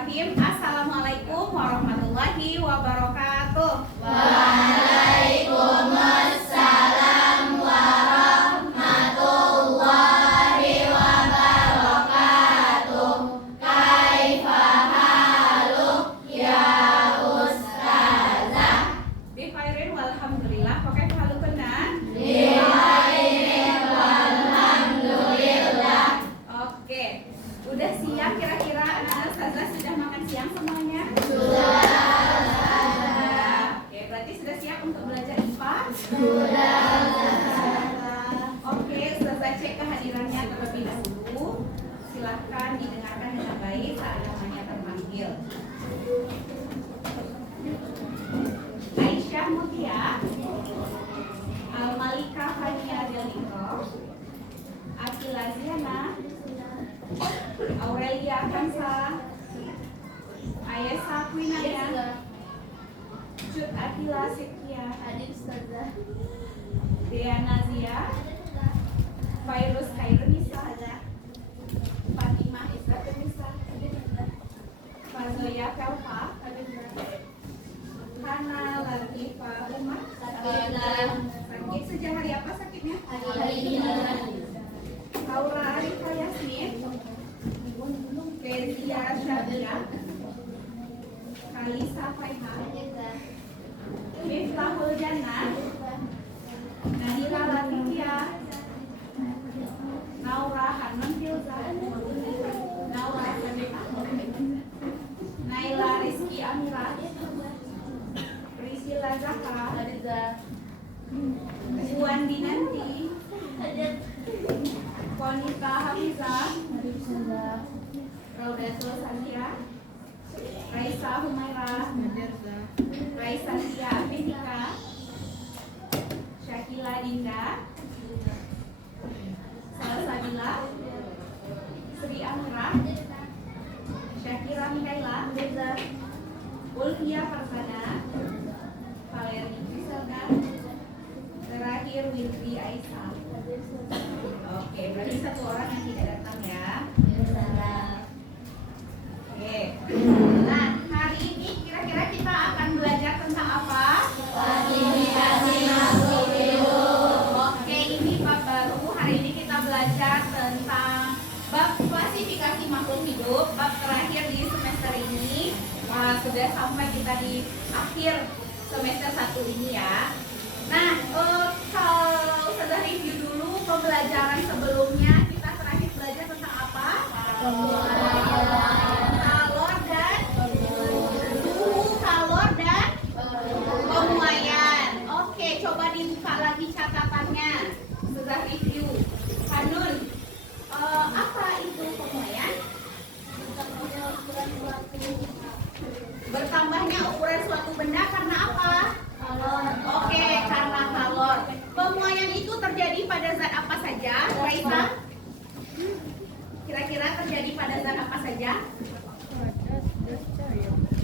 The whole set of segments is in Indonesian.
Bismillahirrahmanirrahim. Assalamualaikum warahmatullahi wabarakatuh. Waalaikumsalam warahmatullahi wabarakatuh. Kaifa haluk ya ustazah? Bi khairin walhamdulillah. Pakai halukunna. Bi khairin walhamdulillah. Oke. Udah siap kira-kira anak ustazah sudah makan siang semuanya? Sudah. Oke, berarti sudah siap untuk belajar IPA? Sudah. Oke, ustazah cek kehadirannya terlebih dahulu. Silahkan didengarkan dengan baik saat namanya terpanggil. Aisyah Mutia, Al-Malika Fania Deliko, Akila Ziana, Aurelia Kansa, Ayesa Kwinaya, Cut Akila Sekia, Hadir ustazah. Dea Nazia, Fairuz Khairunisa, Fatimah Isa Tunisa, Fazoya Kelpa, Hana Latifa Umar. Sakit sejak hari apa sakitnya? Laura Arifah Yasmin, Kezia Syabira, Kalisa Faiha, Miftahul Jannah, Nadira Latifia, Naura Hanun Filza, Naura Naila Rizky Amira, Priscilla Zahra, Juan Dinanti, Konita Hafizah, Raudatul Santia, Raisa Humaira, Raisa Tia Afifika, Syakila Dinda, Salsabila, Sri Amira, Syakira Mikaela, Ulfia Farsana, Valeri Griselda, terakhir Wilfri Aisyah. Oke, berarti satu orang yang tidak datang ya. Oke. Nah, hari ini kira-kira kita akan belajar tentang apa? Klasifikasi makhluk hidup. Oke, ini bab baru. Hari ini kita belajar tentang bab klasifikasi makhluk hidup, bab terakhir di semester ini. Sudah sampai kita di akhir semester 1 ini ya. Nah, kalau sudah review dulu pembelajaran sebelumnya, kita terakhir belajar tentang apa? Kalor dan suhu, kalor dan pemuaian. Oke, coba dibuka lagi catatannya. Sudah review. Hanun, apa itu pemuaian? Bertambahnya ukuran suatu benda karena apa? Oke, karena kalor. Pemuaian itu terjadi pada zat apa saja, Raisa? Kira-kira terjadi pada zat apa saja?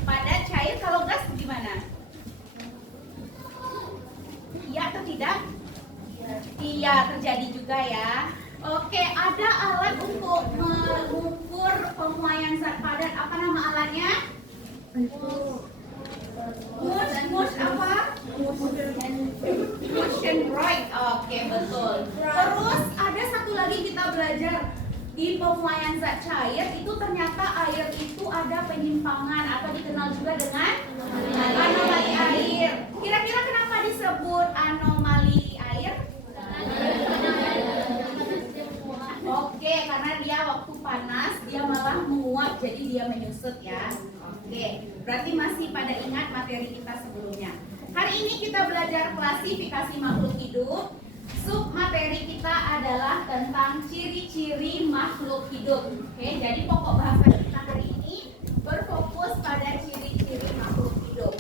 Pada cair. Kalau gas gimana? Iya atau tidak? Iya, terjadi juga ya. Oke, ada alat untuk mengukur pemuaian zat padat. Apa nama alatnya? Mus apa? Motion right. Oke, betul. Terus ada satu lagi kita belajar di pemuaian zat cair itu ternyata air itu ada penyimpangan atau dikenal juga dengan anomali air. Kira-kira kenapa disebut anomali air? Oke, karena dia waktu panas dia malah menguap jadi dia menyusut ya. Oke, berarti masih pada ingat materi kita sebelumnya. Hari ini kita belajar klasifikasi makhluk hidup. Sub materi kita adalah tentang ciri-ciri makhluk hidup. Oke, jadi pokok bahasan kita hari ini berfokus pada ciri-ciri makhluk hidup.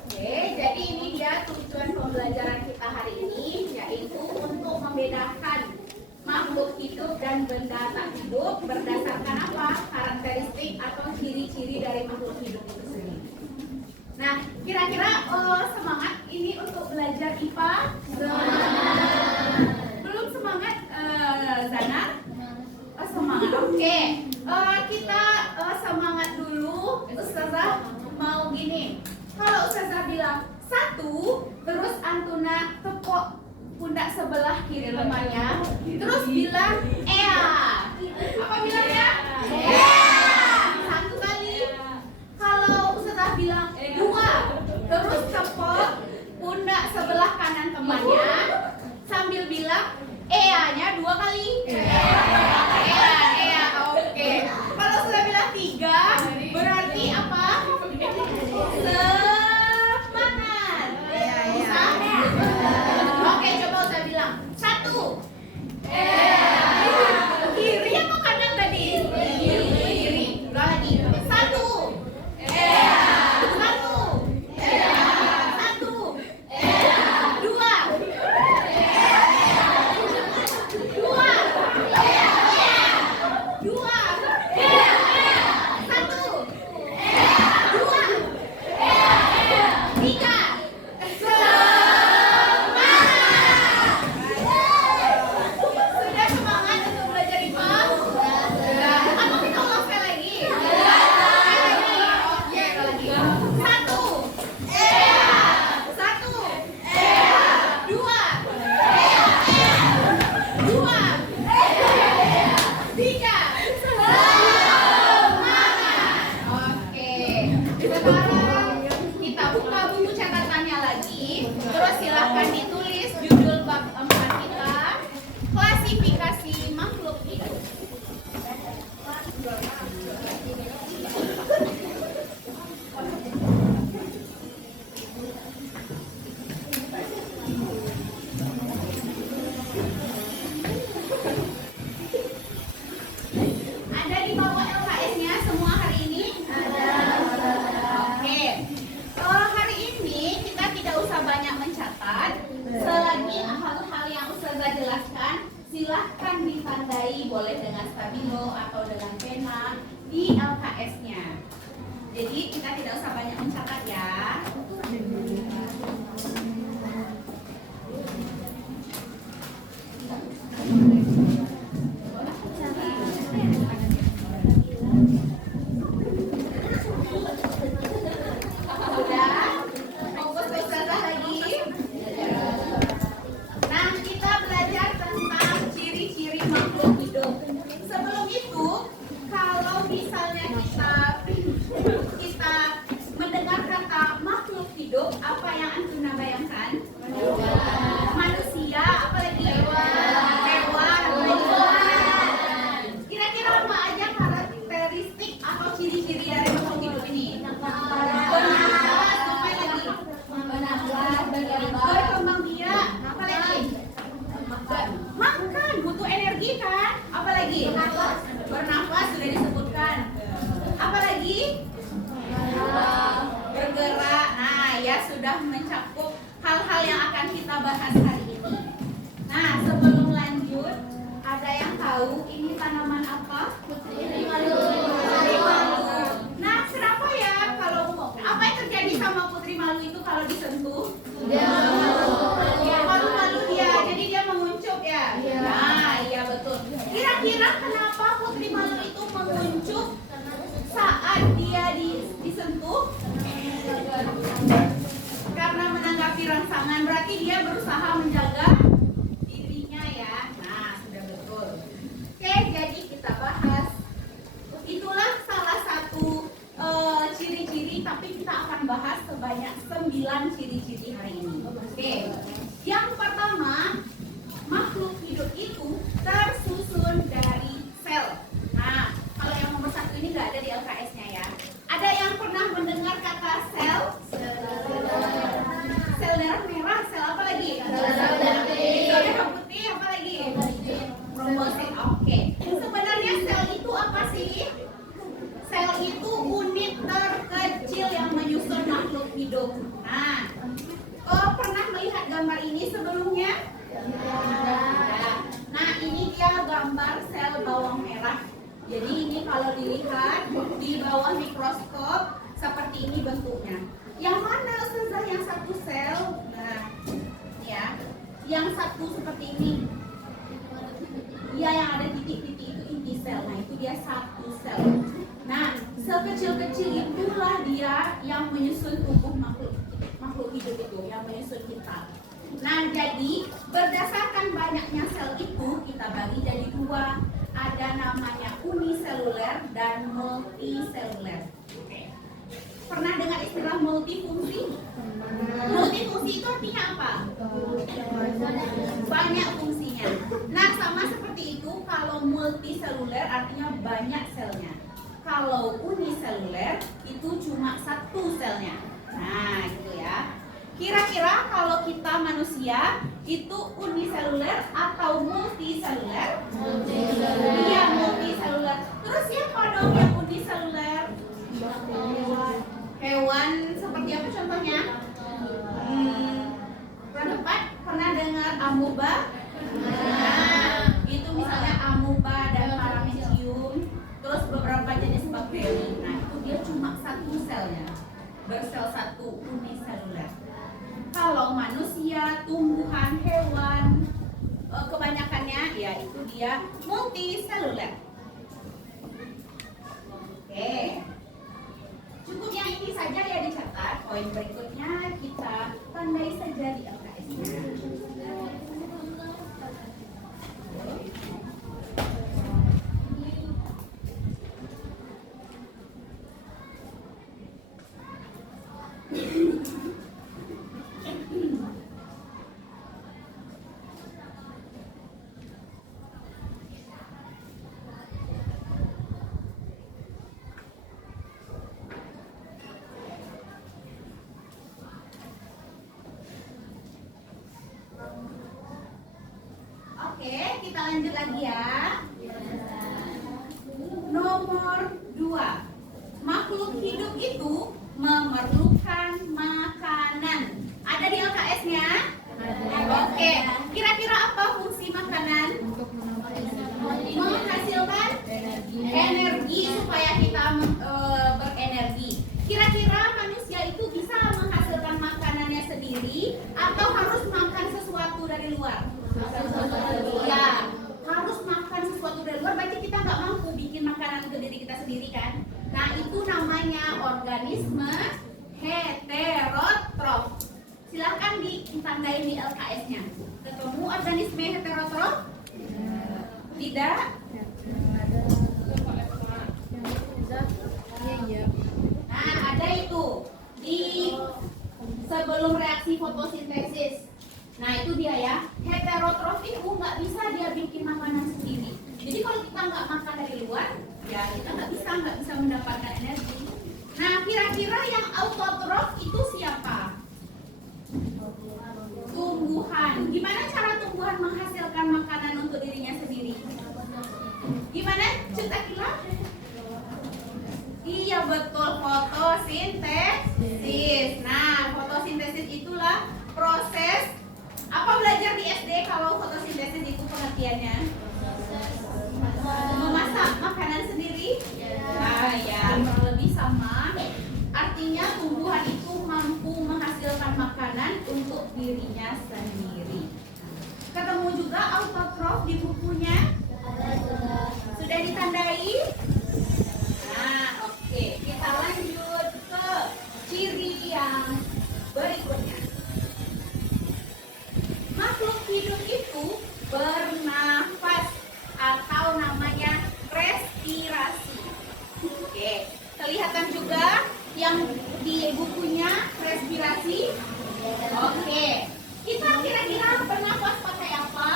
Oke, jadi ini dia tujuan pembelajaran kita hari ini, yaitu untuk membedakan makhluk hidup dan benda tak hidup berdasarkan apa? Karakteristik atau ciri-ciri dari makhluk hidup itu sendiri. Nah, kira-kira semangat ini untuk belajar IPA? Belum semangat, Zana? Semangat. Oke. Kita semangat dulu. Ustazah mau gini. Kalau Ustazah bilang 1, terus Antuna tepuk pundak sebelah kiri temannya, terus bilang ea. Apa bilangnya? Ea. 1 kali. Kalau Ustazah bilang 2, terus tepuk pundak sebelah kanan temannya sambil bilang ea-nya 2 kali. Ea, oke. Kalau sudah bilang 3, berarti apa? Semangat. Bisa? Oke, coba Ustaz bilang 1. Kiri atau kanan tadi? Kiri. Ulang lagi. 1. 9 ciri-ciri hari ini. Oke. Yang pertama, makhluk hidup itu tersusun dari sel. Nah, kalau yang nomor 1 ini nggak ada di LKS-nya ya. Ada yang pernah mendengar kata sel? Sel darah merah, sel apa lagi? Sel darah putih, apa lagi? Trombosit. Oke. Sebenarnya sel itu apa sih? Sel itu unit terkecil yang menyusun makhluk hidup. Nah, pernah melihat gambar ini sebelumnya? Nah, ini dia gambar sel bawang merah. Jadi ini kalau dilihat di bawah mikroskop seperti ini bentuknya. Yang mana Ustazah yang satu sel? Nah, ya, yang satu seperti ini. Ya, yang ada titik-titik itu inti sel. Nah, itu dia satu sel. Nah, Sekecil-kecil itulah dia yang menyusun tubuh makhluk hidup itu, yang menyusun kita. Nah, jadi berdasarkan banyaknya sel itu kita bagi jadi dua. Ada namanya uniseluler dan multiseluler. Pernah dengar istilah multifungsi? Multifungsi itu artinya apa? Banyak fungsinya. Nah, sama seperti itu, kalau multiseluler artinya banyak selnya. Kalau uniseluler itu cuma satu selnya. Nah, gitu ya. Kira-kira kalau kita manusia itu uniseluler atau multiseluler? Iya, multiseluler. Terus siapa dong yang uniseluler? Hewan seperti apa contohnya? Pernah dengar amuba? Nah, itu misalnya amuba dan paramecium. Terus beberapa jenis bakteri. Nah, itu dia cuma satu selnya, bersel satu, uniseluler. Kalau manusia, tumbuhan, hewan, kebanyakannya ya itu dia multiseluler. Oke, cukup yang ini saja ya dicatat. Poin berikutnya kita tandai saja di LKS-nya. Oke, kita lanjut lagi ya. Nomor 2. Makhluk hidup itu memerlukan makanan. Ada di LKS-nya? Oke, kira-kira apa fungsi makanan? Menghasilkan energi supaya kita berenergi. Kira-kira manusia itu bisa menghasilkan makanannya sendiri atau harus makan sesuatu dari luar? Ya, harus makan sesuatu dari luar. Berarti kita nggak mampu bikin makanan ke diri kita sendiri kan? Nah, itu namanya organisme heterotrof. Silakan ditandai di LKS-nya. Ketemu organisme heterotrof? Tidak? Nah, ada itu di sebelum reaksi fotosintesis. Nah, itu dia ya. Heterotrof itu nggak bisa dia bikin makanan sendiri. Jadi kalau kita nggak makan dari luar, ya kita nggak bisa mendapatkan energi. Nah, kira-kira yang autotrof itu siapa? Tumbuhan. Gimana cara tumbuhan menghasilkan makanan untuk dirinya sendiri? Gimana? Cetaklah. Iya betul, fotosintesis. Nah, fotosintesis itulah proses. Apa belajar di SD kalau fotosintesis itu pengertiannya? Memasak makanan sendiri? Nah, ya kurang lebih sama. Artinya tumbuhan itu mampu menghasilkan makanan untuk dirinya sendiri. Ketemu juga autotrof di bukunya? Sudah ditandai? Nah, oke. Kita lanjut ke ciri yang berikutnya. Makhluk hidup itu bernafas atau namanya respirasi. Oke, kelihatan juga yang di bukunya respirasi. Oke, kita kira-kira bernafas pakai apa?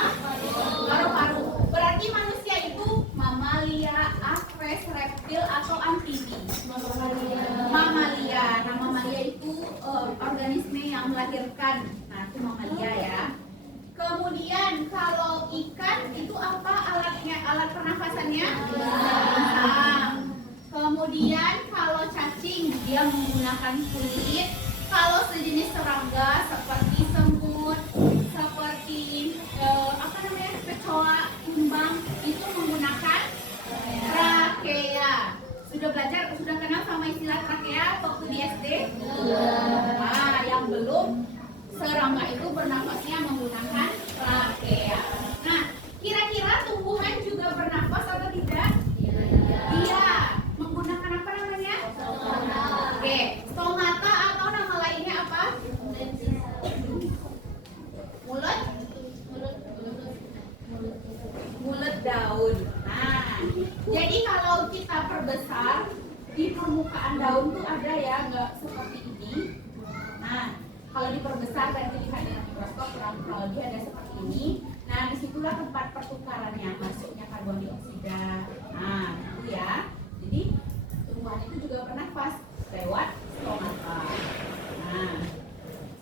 Paru-paru. Berarti manusia itu mamalia, apes, reptil atau amfibi? Mamalia. Nah, mamalia itu organisme yang melahirkan. Nah, itu mamalia ya. Kemudian kalau ikan itu apa alatnya? Alat pernafasannya? Nah, kemudian kalau cacing dia menggunakan kulit. Kalau sejenis serangga seperti semut, seperti kecoa, kumbang itu menggunakan trakea. Sudah belajar, sudah kenal sama istilah trakea waktu di SD? Nah, yang belum, serangga itu bernafasnya menggunakan trakea. Nah, kira-kira tumbuhan juga bernafas atau tidak? Iya. Menggunakan apa namanya? Jadi kalau kita perbesar di permukaan daun tuh ada ya, nggak seperti ini. Nah, kalau diperbesar berarti lihat dengan mikroskop kalau dia ada seperti ini. Nah, disitulah tempat pertukarannya, masuknya karbon dioksida. Nah, itu ya. Jadi tumbuhan itu juga bernafas lewat stomata. Nah,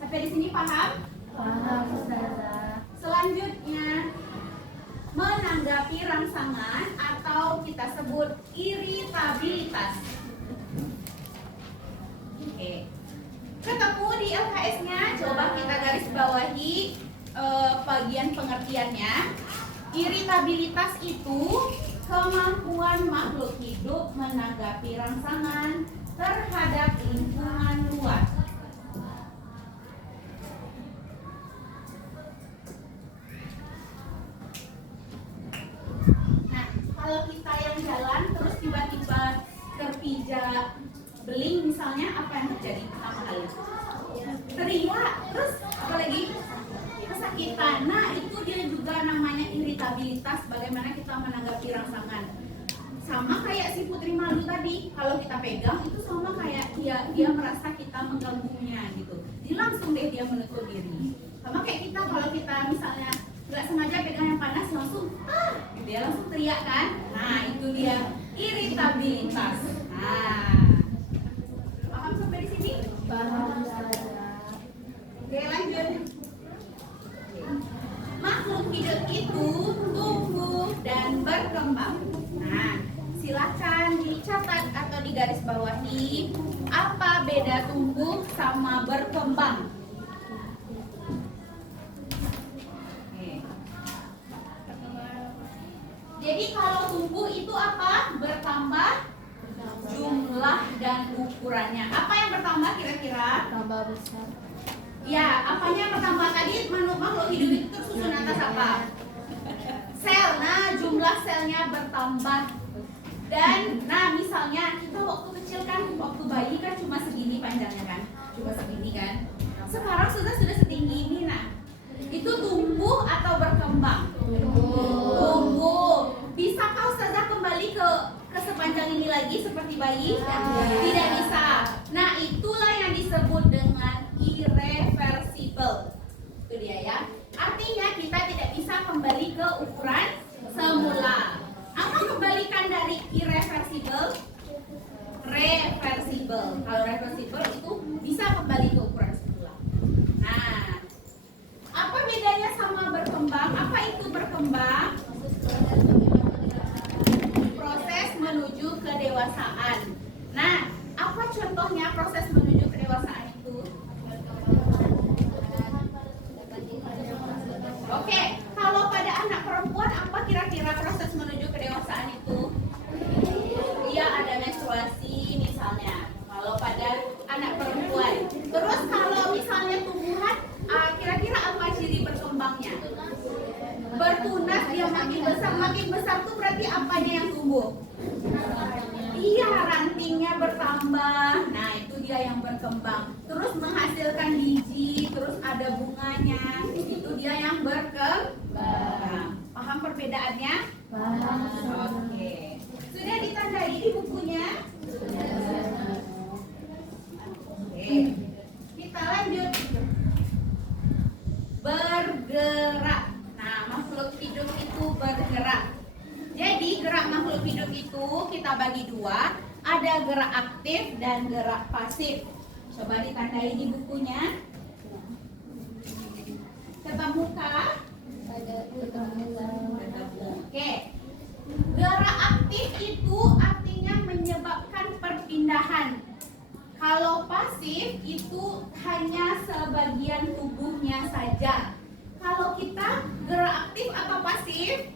sampai di sini paham? Paham, Ustazah. Selanjutnya, menanggapi rangsangan atau kita sebut iritabilitas. Oke. Ketemu di LKS-nya, coba kita garis bawahi bagian pengertiannya. Iritabilitas itu kemampuan makhluk hidup menanggapi rangsangan terhadap lingkungan luar. Nah, kalau kita yang jalan terus tiba-tiba terpijak beling misalnya, apa yang terjadi pertama kali? Teriak, terus apalagi kesakitan. Nah, itu dia juga namanya iritabilitas, bagaimana kita menanggapi rangsangan. Sama kayak si putri malu tadi, kalau kita pegang itu sama kayak dia merasa kita mengganggunya gitu. Jadi langsung deh dia menutup diri. Sama kayak kita kalau kita misalnya nggak sengaja pegang yang panas langsung dia langsung teriak kan. Nah, itu dia iritabilitas. Nah, paham sampai di sini? Paham, Ustazah. Oke, lanjut. Makhluk hidup itu tumbuh dan berkembang. Nah, silakan dicatat atau digarisbawahi apa beda tumbuh sama berkembang. Oke. Jadi kalau tumbuh itu apa? Bertambah jumlah dan ukurannya. Apa yang bertambah kira-kira? Tambah besar. Ya, apanya yang bertambah tadi? Makhluk hidup itu tersusun atas apa? Sel. Nah, jumlah selnya bertambah. Dan, nah misalnya kita waktu kecil kan, waktu bayi kan cuma segini panjangnya kan, cuma segini kan. Sekarang sudah setinggi ini. Nah, itu tumbuh atau berkembang? Tumbuh. Bisakah Ustazah kembali ke sepanjang ini lagi seperti bayi? Tidak bisa. Nah, itulah yang disebut dengan irreversible. Itu dia ya. Artinya kita tidak bisa kembali ke ukuran semula. Apa kebalikan dari irreversible? Reversible. Kalau reversible itu bisa kembali ke ukuran semula. Nah, apa bedanya sama berkembang? Apa itu berkembang? Proses menuju kedewasaan. Nah, apa contohnya proses menuju kedewasaan itu? Oke, kalau pada anak perempuan apa kira-kira proses menuju kedewasaan itu? Iya, ada menstruasi misalnya. Kalau pada anak perempuan. Terus kalau misalnya tumbuhan, kira-kira apa ciri berkembangnya? Bertunas, dia makin besar. Makin besar tuh berarti apanya yang tumbuh? Iya, rantingnya bertambah. Nah, itu dia yang berkembang. Terus menghasilkan biji, terus ada bunganya. Itu dia yang berkembang. Paham perbedaannya? Paham. Oke. Sudah ditandai di bukunya? Oke. Kita lanjut. Bergerak. Nah, makhluk hidup itu bergerak. Jadi gerak makhluk hidup itu kita bagi dua, ada gerak aktif dan gerak pasif. Coba ditandai di bukunya. Ketemu kah? Oke. Gerak aktif itu artinya menyebabkan perpindahan. Kalau pasif itu hanya sebagian tubuhnya saja. Kalau kita gerak aktif atau pasif?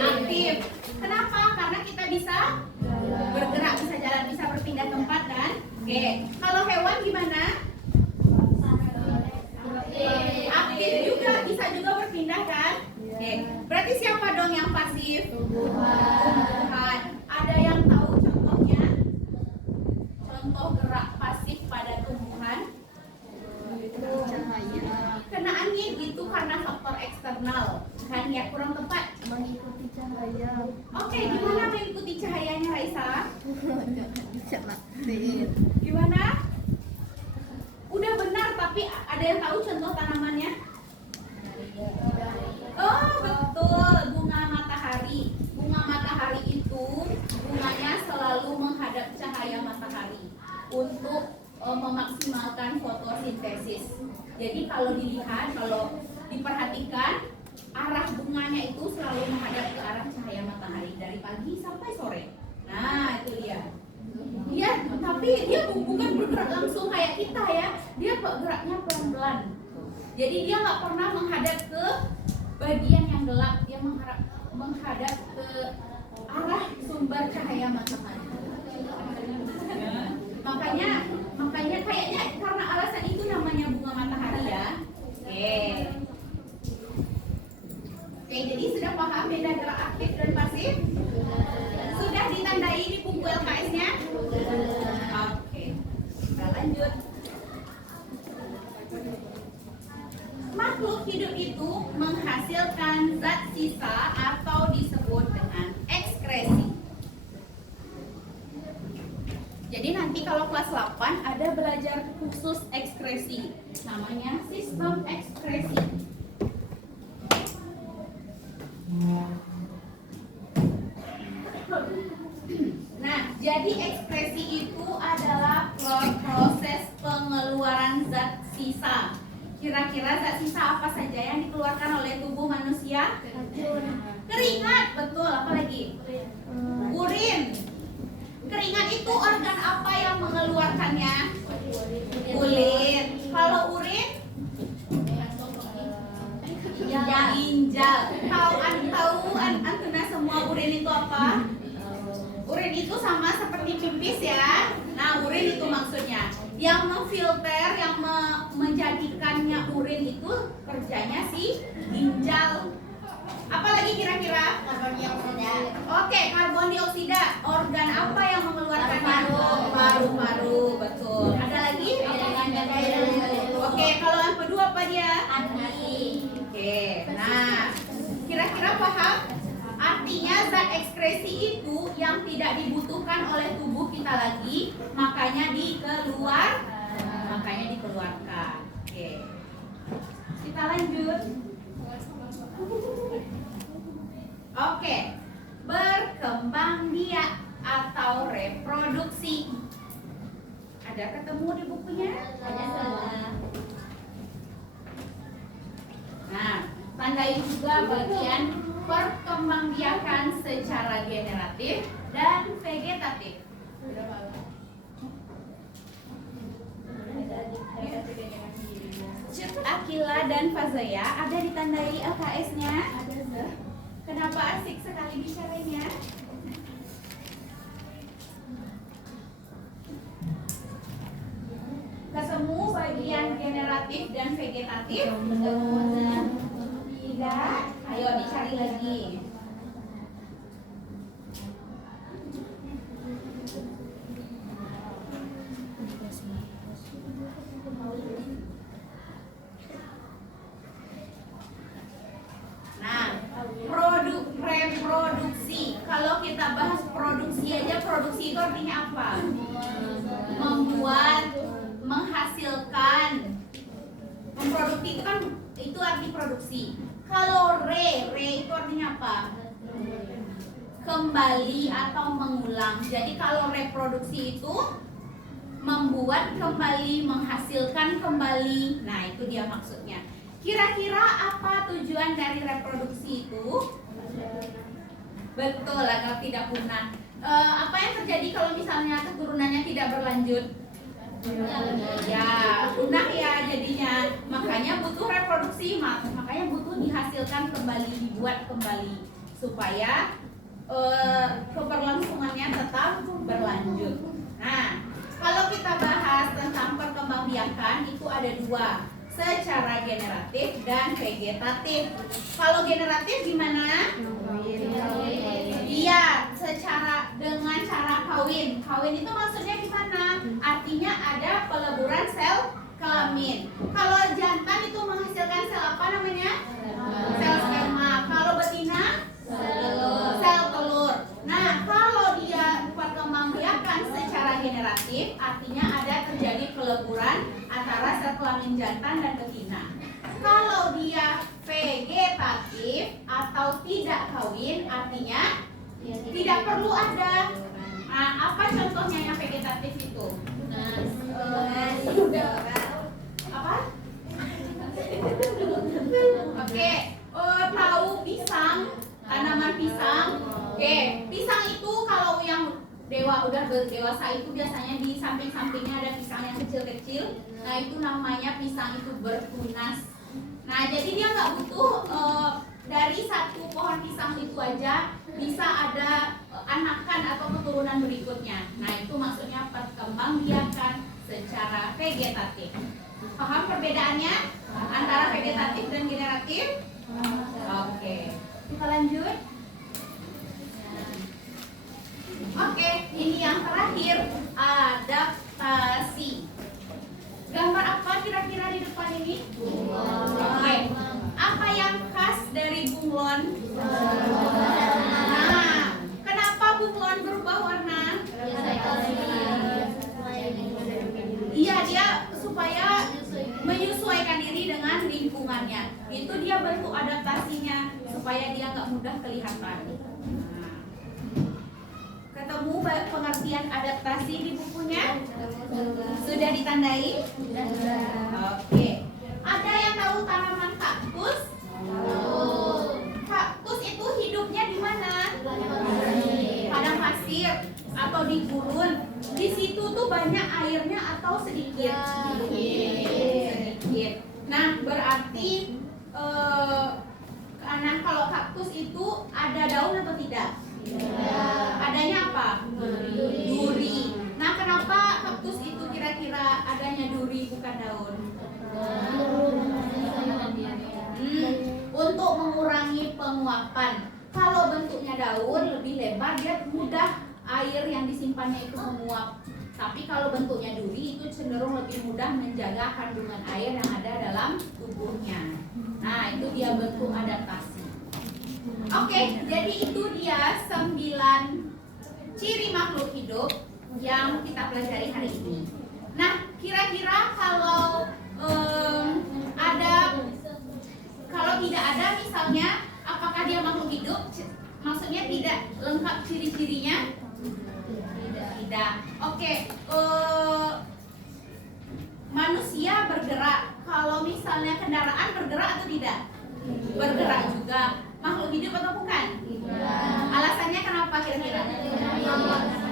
Aktif. Kenapa? Karena kita bisa bergerak, bisa jalan, bisa berpindah tempat kan? Oke. Kalau hewan gimana? Aktif juga, bisa juga berpindah kan? Oke. Berarti siapa dong yang pasif? Tumbuhan. Ada yang tahu contohnya? Contoh gerak pasif pada tumbuhan? Kena angin itu karena faktor eksternal, kan ya, kurang tepat. Mengikuti cahaya. Oke, gimana Gimana? Udah benar, tapi ada yang tahu contoh tanamannya? Oh, betul, bunga matahari. Bunga matahari itu bunganya selalu menghadap cahaya matahari untuk memaksimalkan fotosintesis. Jadi kalau dilihat, kalau diperhatikan, arah bunganya itu selalu menghadap ke arah cahaya matahari dari pagi sampai sore. Nah, itu dia. Tapi dia bukan bergerak langsung kayak kita ya. Dia bergeraknya pelan-pelan. Jadi dia nggak pernah menghadap ke bagian yang gelap. Dia menghadap ke arah sumber cahaya matahari. Makanya kayaknya karena alasan itu namanya bunga matahari ya. Oke, jadi sudah paham beda gerak aktif dan pasif? Sudah ditandai di buku LKS-nya? Oke, kita lanjut. Makhluk hidup itu menghasilkan zat sisa atau disebut dengan ekskresi. Jadi nanti kalau kelas 8 ada belajar khusus ekskresi, namanya sistem ekskresi. Nah, jadi ekskresi itu adalah proses pengeluaran zat sisa. Kira-kira zat sisa apa saja yang dikeluarkan oleh tubuh manusia? Keringat, betul. Apa lagi? Urin. Keringat itu organ apa yang mengeluarkannya? Kulit. Kalau urin? Ginjal. Tahu antuna semua urin itu apa? Urin itu sama seperti pipis ya. Nah, urin itu maksudnya yang memfilter, yang menjadikannya urin itu kerjanya si ginjal. Apalagi kira-kira? Karbon dioksida. Oke, karbon dioksida. Organ apa yang mengeluarkannya? Paru-paru, betul. Ada lagi? Oke, kalau yang kedua apa dia? Oke, nah kira-kira paham? Artinya zat ekskresi itu yang tidak dibutuhkan oleh tubuh kita lagi, makanya dikeluarkan. Oke, kita lanjut. Oke, berkembang biak atau reproduksi. Ada ketemu di bukunya? Ada. Nah, tandai juga bagian perkembangbiakan secara generatif dan vegetatif. Akila dan Fazaya ada ditandai LKS-nya? Ada. Kenapa asik sekali bicaranya? Ketemu bagian generatif dan vegetatif? Tidak. Ayo dicari lagi. Nah, reproduksi. Kalau kita bahas produksi aja, produksi itu artinya apa? Membuat, menghasilkan. Memproduksi itu kan itu arti produksi. Kalau re itu artinya apa? Kembali atau mengulang. Jadi kalau reproduksi itu membuat kembali, menghasilkan kembali. Nah, itu dia maksudnya. Kira-kira apa tujuan dari reproduksi itu? Betul, agar tidak punah. Apa yang terjadi kalau misalnya keturunannya tidak berlanjut? Ya, punah ya jadinya. Makanya butuh reproduksi, makanya butuh dihasilkan kembali, dibuat kembali supaya keberlangsungannya tetap berlanjut. Nah, kalau kita bahas tentang perkembangbiakan itu ada dua, secara generatif dan vegetatif. Kalau generatif gimana? Iya, dengan cara kawin. Kawin itu maksudnya gimana? Artinya ada peleburan sel kelamin. Kalau jantan itu menghasilkan sel apa namanya? Sel sperma. Kalau betina? Sel telur. Nah, kalau dia perkembangbiakan secara generatif, artinya ada terjadi peleburan antara sel kelamin jantan dan betina. Kalau dia vegetatif atau tidak kawin, artinya tidak perlu ada. Nah, apa contohnya yang vegetatif itu? Apa? Oke, tahu pisang, tanaman pisang. Oke, pisang itu kalau yang udah dewasa itu biasanya di samping-sampingnya ada pisang yang kecil-kecil. Nah, itu namanya pisang itu bertunas. Nah, jadi dia nggak butuh dari satu pohon pisang itu aja bisa ada anakan atau keturunan berikutnya. Nah, itu maksudnya perkembangbiakan secara vegetatif. Paham perbedaannya antara vegetatif dan generatif? Oke, kita lanjut. Oke, ini yang terakhir, adaptasi. Gambar apa kira-kira di depan ini? Oke, apa yang khas dari bunglon? Nah, kenapa bunglon berubah warna? Iya, dia supaya menyesuaikan diri dengan lingkungannya. Itu dia bentuk adaptasinya supaya dia nggak mudah kelihatan. Ketemu pengertian adaptasi di bukunya? Sudah ditandai? Oke. Ada yang tahu tanaman kaktus? Kaktus itu hidupnya di mana? Padang pasir atau di gurun. Di situ tuh banyak airnya atau sedikit? Sedikit. Nah, berarti karena kalau kaktus itu ada daun atau tidak? Adanya apa? Duri. Nah, kenapa kaktus itu kira-kira adanya duri bukan daun? Untuk mengurangi penguapan. Kalau bentuknya daun lebih lebar, dia mudah air yang disimpannya itu menguap. Tapi kalau bentuknya duri itu cenderung lebih mudah menjaga kandungan air yang ada dalam tubuhnya. Nah, itu dia bentuk adaptasi. Oke, jadi itu dia 9 ciri makhluk hidup yang kita pelajari hari ini. Nah, kira-kira kalau tidak ada misalnya, apakah dia makhluk hidup? Maksudnya tidak lengkap ciri-cirinya? Tidak. Oke, manusia bergerak. Kalau misalnya kendaraan bergerak atau tidak? Bergerak juga. Makhluk hidup atau bukan? Alasannya kenapa kira-kira?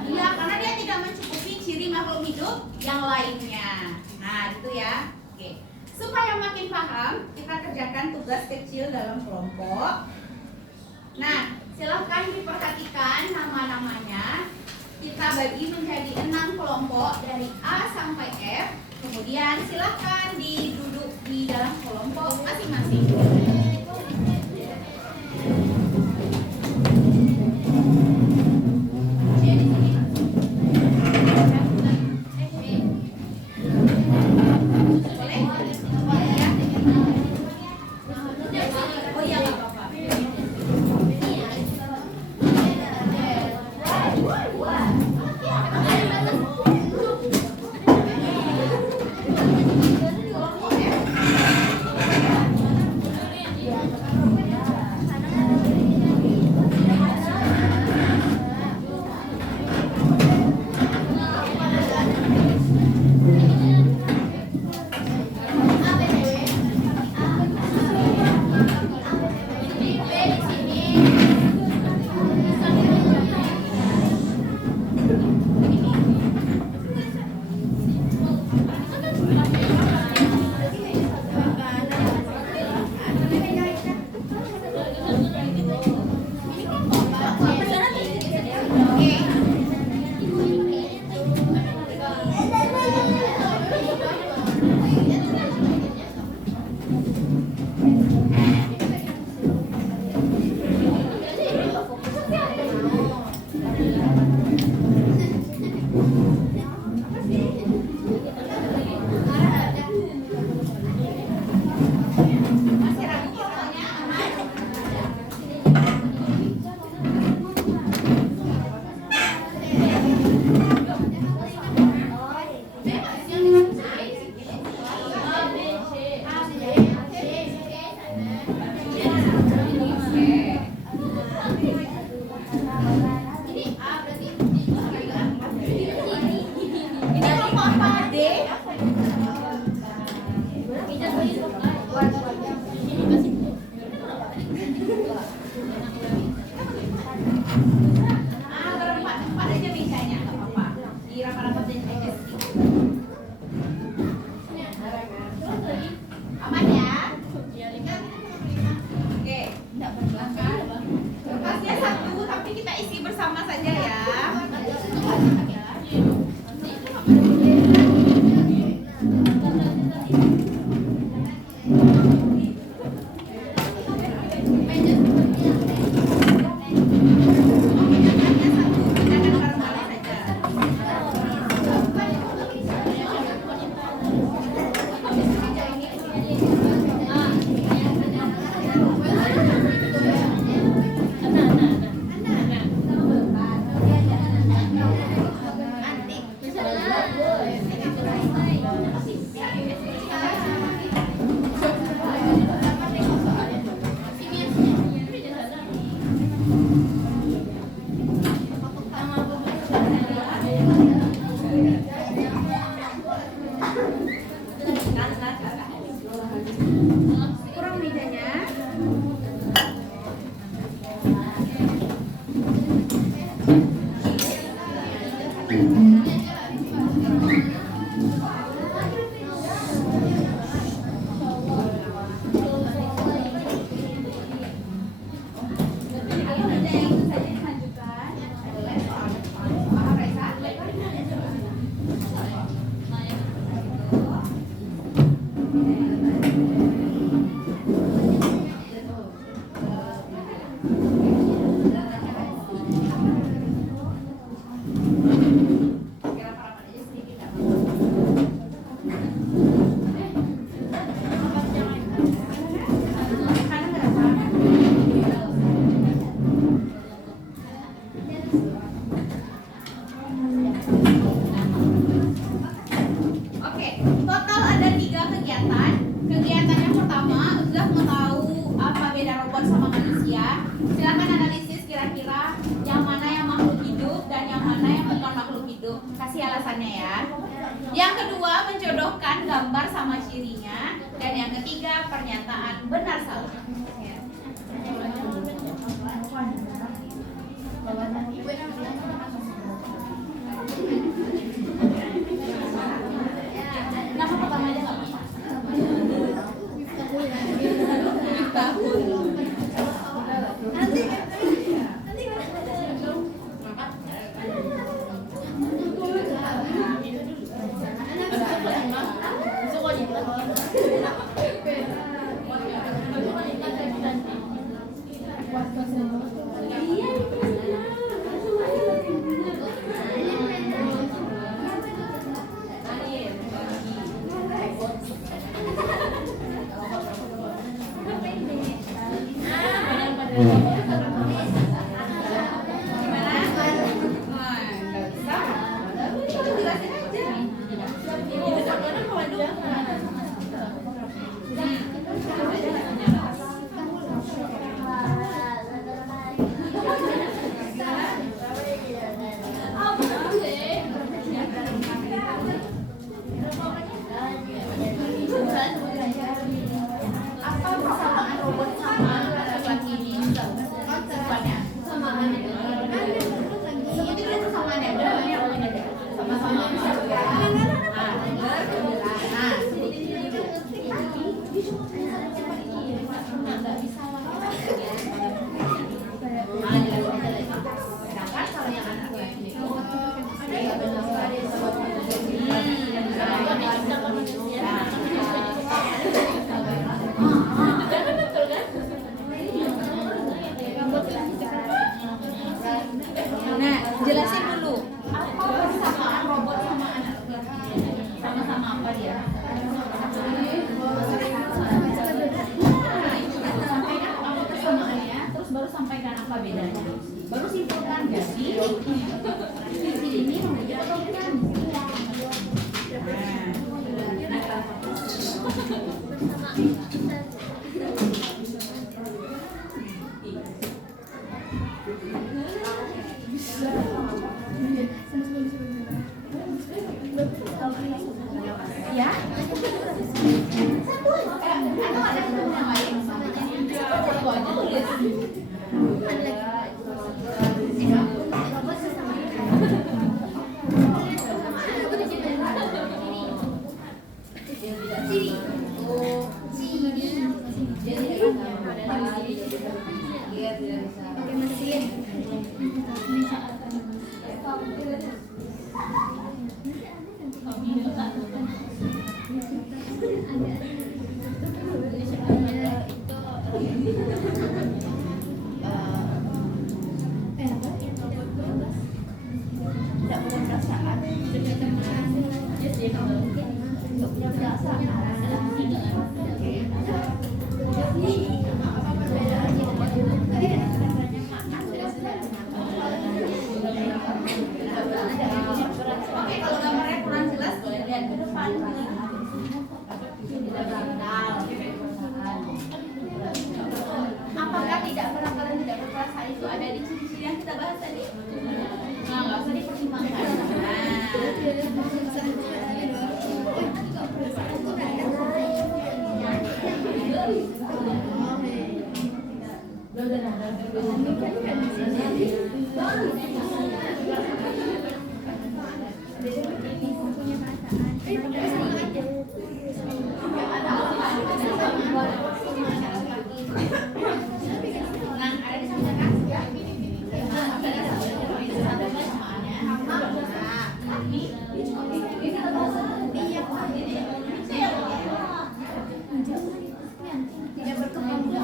Iya, karena dia tidak mencukupi ciri makhluk hidup yang lainnya. Nah, gitu ya. Oke. Supaya makin paham, kita kerjakan tugas kecil dalam kelompok. Nah, silahkan diperhatikan nama-namanya. Kita bagi menjadi 6 kelompok dari A sampai F. Kemudian silahkan duduk di dalam kelompok masing-masing. Berempat aja bingkainya, nggak apa-apa. Dirapat-rapatin aja sedikit. Aman ya? Oke, enggak berbelakang. Kertasnya satu, tapi kita isi bersama saja ya. Kurang mejanya. Oke, total ada 3 kegiatan. Kegiatan yang pertama sudah mau tahu apa beda robot sama manusia. Silakan analisis kira-kira yang mana yang makhluk hidup dan yang mana yang bukan makhluk hidup. Kasih alasannya ya. Yang kedua menjodohkan gambar sama cirinya. Dan yang ketiga pernyataan benar salah. Nama pertamanya nggak apa-apa. Tidak punya perasaan. Untuk punya perasaan. Oke, kalau gambarnya kurang jelas boleh lihat ke depan. Apakah tidak pernah kalian tidak berperasaan itu ada di ciri-ciri yang kita bahas tadi? Nah, nggak usah dipertimbangkan. Nah, ada di sana kan? Tidak berkembang ya.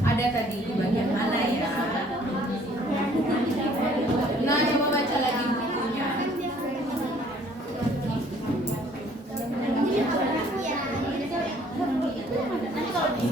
Ada tadi di bagian mana ya? Nah, coba baca lagi bukunya. Nanti kalau di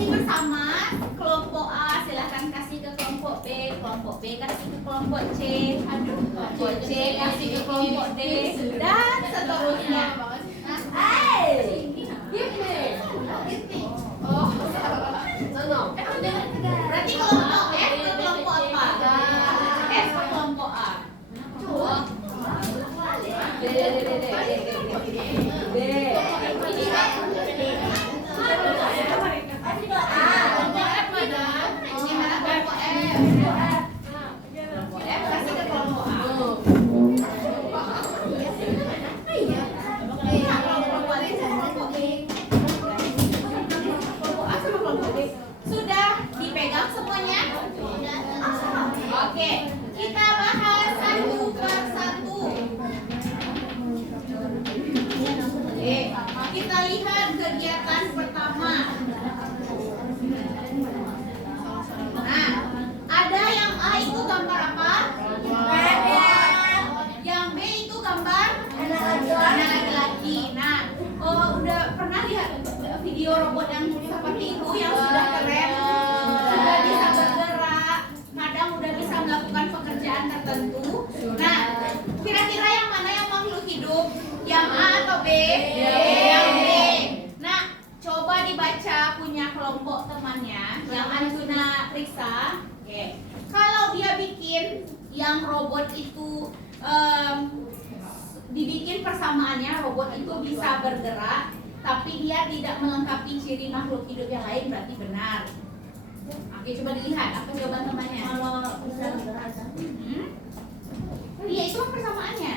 kasih bersama. Kelompok A silahkan kasih ke kelompok B kasih ke kelompok C, kelompok C kasih ke kelompok D, dan seterusnya. Berarti kelompok F ke kelompok apa? F ke kelompok A. Sudah dipegang semuanya? Oke, kita bahas satu per satu. Kita lihat kegiatan pertama. Nah, ada yang A itu gambar apa? Yang B itu gambar anak laki-laki. Nah, udah pernah lihat video robot yang seperti itu yang sudah keren, sudah bisa bergerak, kadang udah bisa melakukan pekerjaan tertentu. Nah, kira-kira yang mana yang makhluk hidup? Yang A atau B? Yang B. Nah, coba dibaca punya kelompok temannya yang Antuna periksa. Oke. Kalau dia bikin yang robot itu dibikin persamaannya, robot itu bisa bergerak, tapi dia tidak melengkapi ciri makhluk hidup yang lain, berarti benar. Oke, coba dilihat apa jawaban temannya. Iya, itu persamaannya.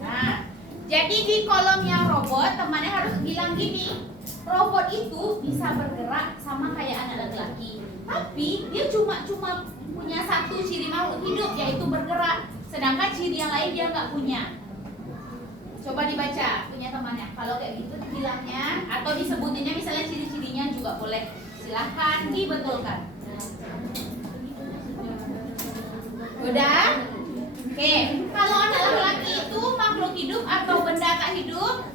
Nah, jadi di kolom yang robot, temannya harus bilang gini, robot itu bisa bergerak sama kayak anak laki-laki, tapi dia cuma punya satu ciri makhluk hidup, yaitu bergerak, sedangkan ciri yang lain dia nggak punya. Coba dibaca punya temannya. Kalau kayak gitu bilangnya atau disebutinnya misalnya ciri-cirinya juga boleh. Silahkan dibetulkan. Udah? Oke. Kalau anak laki-laki itu makhluk hidup atau benda tak hidup?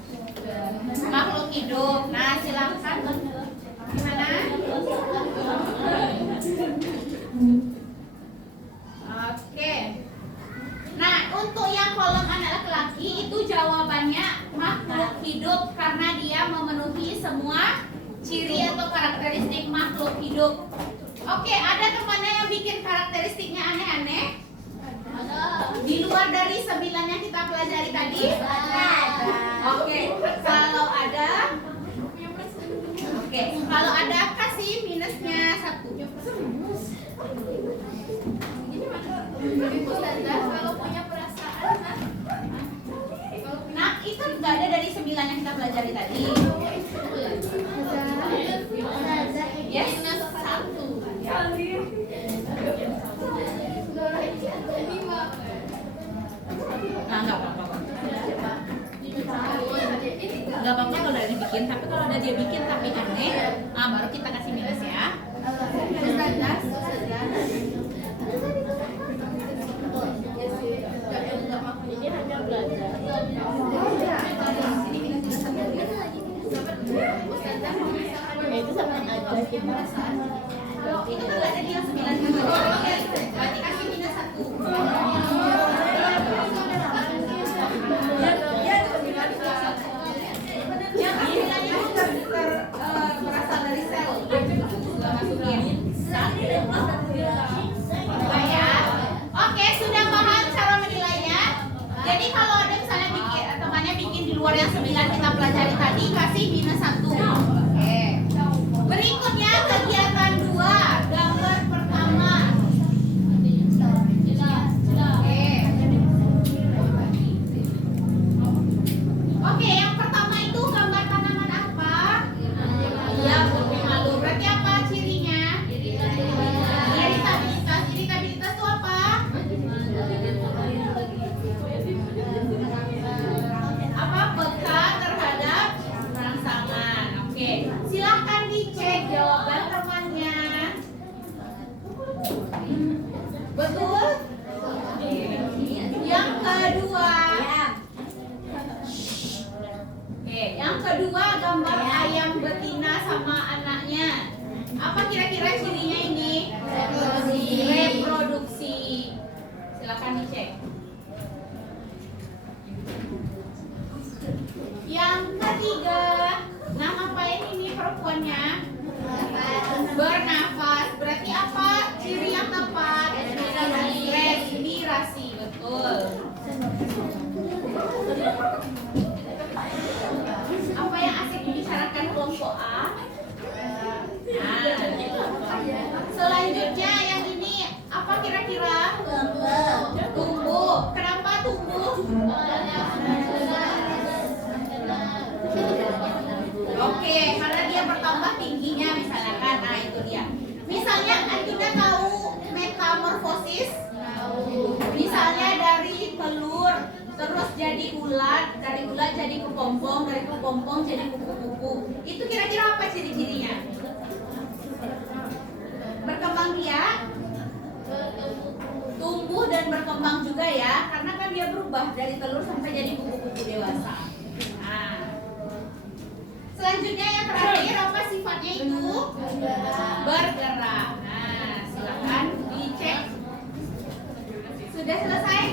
Makhluk hidup. Nah, silahkan. Gimana? Oke. Nah, untuk yang kolom anak laki-laki itu jawabannya makhluk hidup karena dia memenuhi semua ciri atau karakteristik makhluk hidup. Oke, ada temannya yang bikin karakteristiknya aneh-aneh? Di luar dari 9 yang kita pelajari tadi? Oke, kalau ada kasih minusnya 1. Kalau punya perasaan, nah itu nggak ada dari 9 yang kita pelajari tadi. Yes, 1. Nah, nggak apa-apa. Nggak apa-apa kalau ada yang bikin, tapi kalau ada dia bikin tapi aneh, baru kita kasih minus ya. Ini hanya belajar. Itu sama aja kita. Kalau itu kan nggak ada dia 9 juga. Berarti kasih minus 1. Yang 9 itu berasal dari sel. Nggak masukin. Oke, sudah paham cara menilainya? Jadi kalau ada misalnya temannya bikin di luar yang 9 kita pelajari tadi, kasih minus 1. Oke. Berikutnya kegiatan 2, gambar pertama. Oke. Apa kira-kira cirinya ini? Reproduksi. Silakan dicek. Yang ketiga, nama apa ini perempuannya? Bernafas. Berarti apa ciri yang tepat? Respirasi. Betul. Apa yang asik dibicarakan kelompok A? Nah, selanjutnya yang ini apa kira-kira? Tumbuh. Kenapa tumbuh? Oke, karena dia bertambah tingginya misalnya kan. Nah, itu dia. Misalnya Anda tahu metamorfosis? Misalnya dari telur terus jadi ulat, dari ulat jadi kepompong, dari kepompong jadi kupu-kupu. Itu kira-kira apa ciri-cirinya? Berkembang biak, tumbuh dan berkembang juga ya, karena kan dia berubah dari telur sampai jadi kupu-kupu dewasa. Nah, selanjutnya yang terakhir apa sifatnya itu? Bergerak. Nah, silakan dicek. Sudah selesai?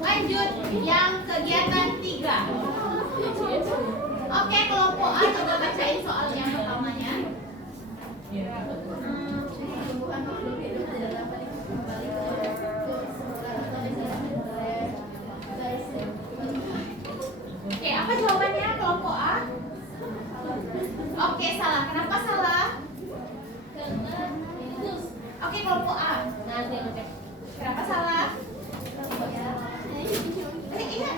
Lanjut yang kegiatan 3. Oke, kelompok A coba bacain soal yang pertamanya. Oke, apa jawabannya kelompok A? Oke, salah. Kenapa salah? Oke, kelompok A. Kenapa salah? Iya,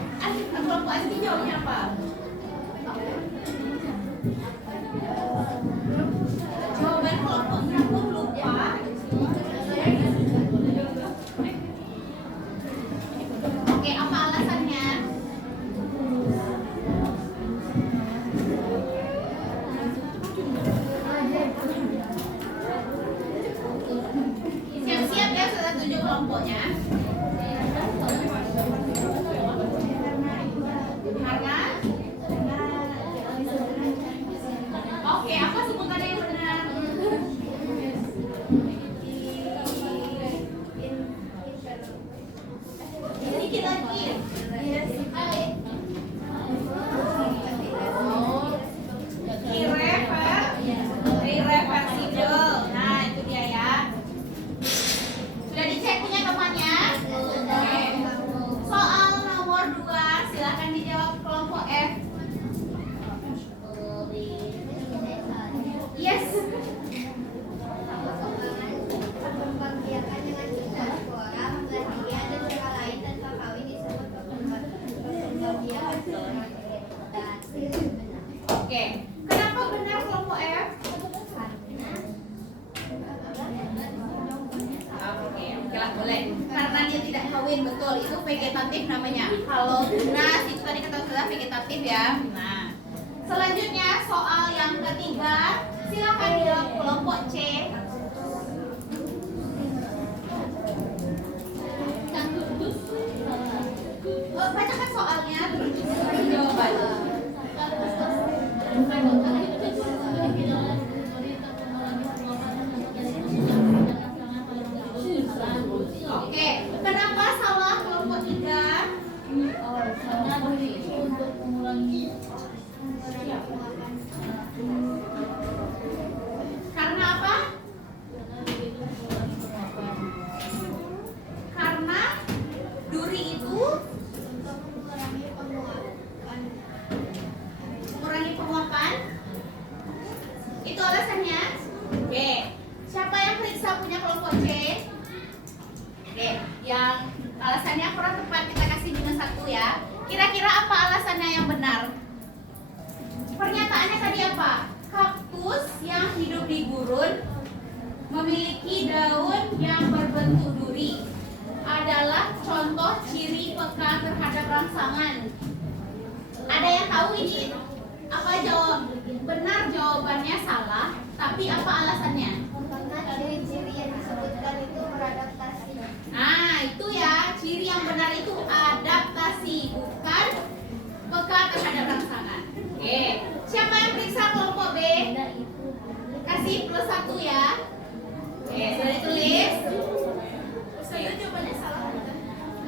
kelompok A ini jawabnya apa? Jawaban kelompoknya aku lupa. Oke, apa alasannya? Siap-siap ya, sudah tunjuk kelompoknya. Karena oke, apa sebutannya yang benar? Sedikit lagi. Irreversible. Nah, itu dia ya. Sudah dicek punya temannya? Oke. Soal nomor 2, silakan dijawab kelompok F. Yes. Oke. Kenapa benar kelompok F? Oke, lah boleh. Karena dia tidak kawin, betul. Itu vegetatif namanya. Kalau tunas itu tadi kata sudah vegetatif ya. Nah, selanjutnya soal yang ketiga, silakan dijawab kelompok C. Bacakan soalnya terus disebutkan jawaban. Oke, kenapa salah kelompok 3? Untuk mengurangi Karena apa? Karena duri itu mengurangi penguapan. Itu alasannya. Oke. Siapa yang periksa punya kelompok C? Oke, yang alasannya kurang tepat kita kasih -1 ya. Kira-kira apa alasannya yang benar? Pernyataannya tadi apa? Kaktus yang hidup di gurun memiliki daun yang berbentuk duri adalah contoh ciri peka terhadap rangsangan. Ada yang tahu ini apa jawab? Benar jawabannya salah, tapi apa alasannya? Karena ciri-ciri yang disebutkan itu beradaptasi. Nah, itu ya, ciri yang benar itu adaptasi, bukan peka terhadap rangsangan. Oke, siapa yang periksa kelompok B? kasih plus 1 ya. Oke, sudah ditulis? Saya jawabannya salah.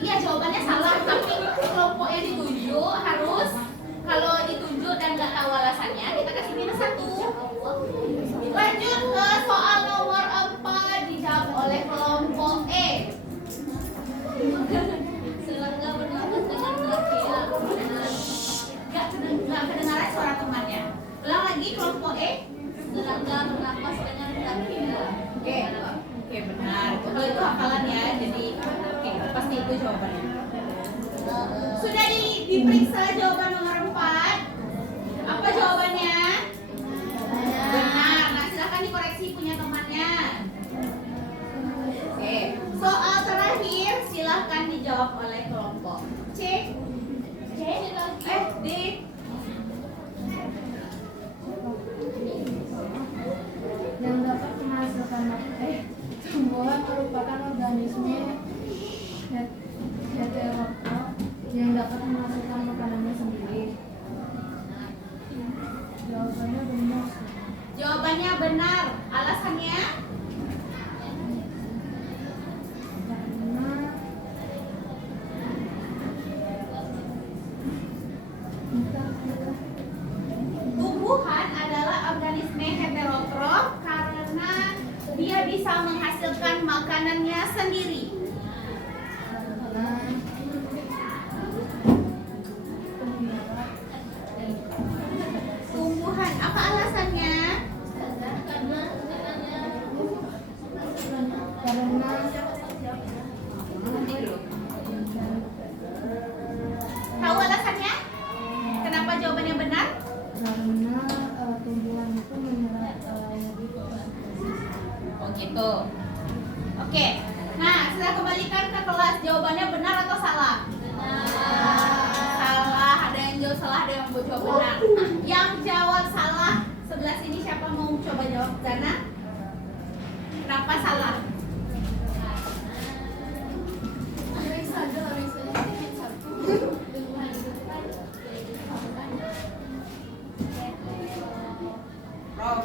Iya, jawabannya salah, tapi kelompok yang ditunjuk harus, kalau ditunjuk dan nggak tahu alasannya, kita kasih minus 1. Lanjut ke soal nomor 4, dijawab oleh kelompok E. Serangga bernapas dengan trakea. Nggak kedengaran suara temannya. Ulang lagi kelompok E. Serangga bernapas dengan trakea. Oke, benar. Itu hafalan ya. Jadi, oke, pasti itu jawabannya. Sudah diperiksa jawaban nomor 4. Apa jawabannya? Benar. Nah, silahkan dikoreksi punya temannya. Oke, soal terakhir silahkan dijawab oleh kelompok C. D. Yang dapat menghasilkan tumbuhan merupakan organisme heterotrof yang dapat menghasilkan makanannya sendiri. Jawabannya benar. Jawabannya benar. Alasannya? Karena Tumbuhan adalah organisme heterotrof karena dia bisa menghasilkan makanannya sendiri. Tumbuhan, apa alasannya? Tahu alasannya? Kenapa jawabannya benar? karena tumbuhan itu menyerap energi fotosintesis. Oh gitu. Oke. Nah, saya kembalikan ke kelas. Jawabannya benar atau salah? Salah. Ada yang jawab salah, ada yang jawab benar. Yang jawab salah sebelah sini siapa mau coba jawab? Zana? Kenapa salah? Prof.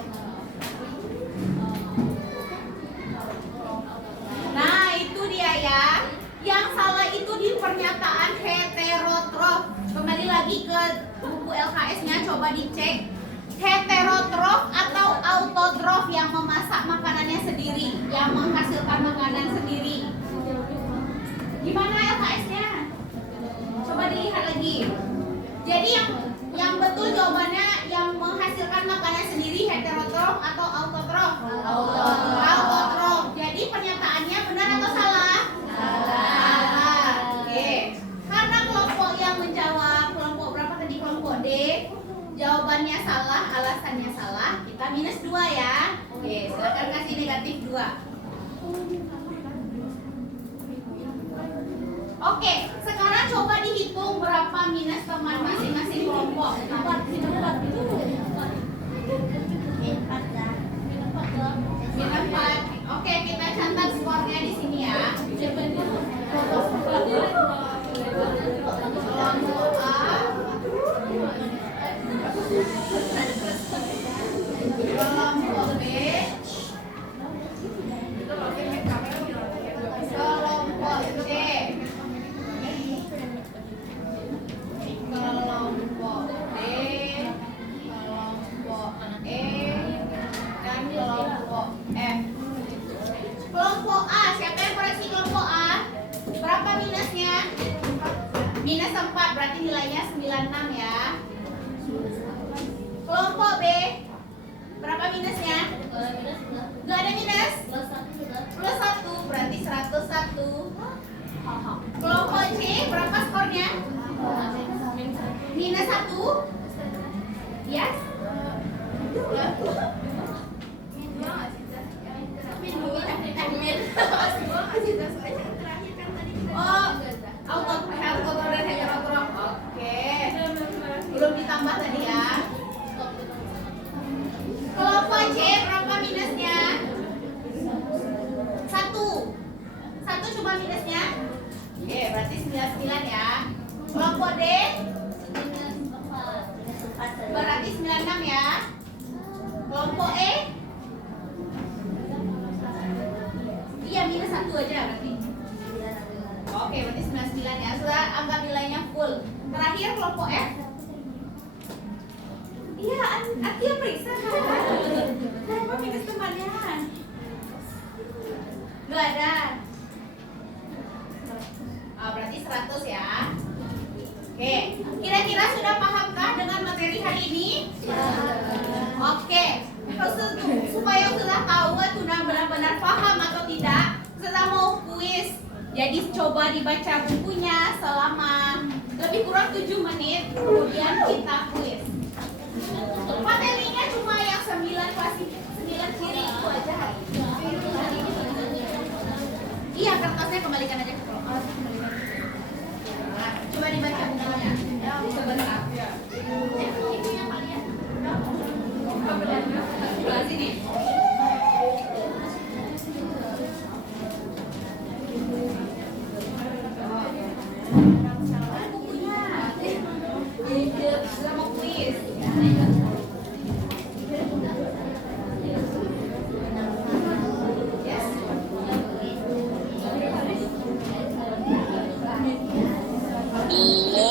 Nah, itu dia ya. Yang salah itu di pernyataan heterotrof. Kembali lagi ke buku LKS-nya, coba dicek. Heterotrof atau autotrof yang memasak makanannya sendiri, yang menghasilkan makanan sendiri. Gimana LKS-nya? Coba dilihat lagi. Jadi yang betul jawabannya yang menghasilkan makanan sendiri heterotrof atau autotrof? Autotrof. Jadi pernyataannya benar atau salah? Salah. Oke. Karena kelompok yang menjawab kelompok berapa tadi? Kelompok D. Jawabannya salah, alasannya salah. Kita minus 2 ya. Oke, silakan kasih negatif 2. Oke, sekarang coba dihitung berapa minus teman masing-masing kelompok. 4. Oke, kita catat skornya di sini ya. Kelompok A, kelompok B, kelompok C, kelompok D, kelompok E, dan kelompok F. Kelompok A, siapa yang koreksi kelompok A? Berapa minusnya? Minus 4, berarti nilainya 96 ya. Kelompok B, berapa minusnya? Gak ada minus? Plus 1, berarti 101. Kelompok C, berapa skornya? Minus 1. Yes? Oh, autotrof dan heterotrof. Oke. Belum ditambah tadi ya. Kelompok C berapa minusnya? 1. 1 cuma minusnya. Oke, berarti 99 ya. Kelompok D berarti 96 ya. Kelompok E aja berarti. Oke, berarti 99 ya. Sudah anggap nilainya full. Terakhir kelompok F. Iya, Atia periksa kan? Kenapa minus temannya? Nggak ada. Berarti 100 ya. Oke, kira-kira sudah pahamkah dengan materi hari ini? Oke, supaya sudah tahu sudah benar-benar paham atau tidak, setelah mau kuis. Jadi coba dibaca bukunya selama lebih kurang 7 menit, kemudian kita kuis. Materinya cuma yang 9 ciri itu aja hari ini. Iya, kertasnya kembalikan aja ke kelompok. Nah, coba dibaca bukunya. Sebentar. Ini yang kalian. Sebelah sini. Bukunya. Sudah mau kuis. Yes. Iya.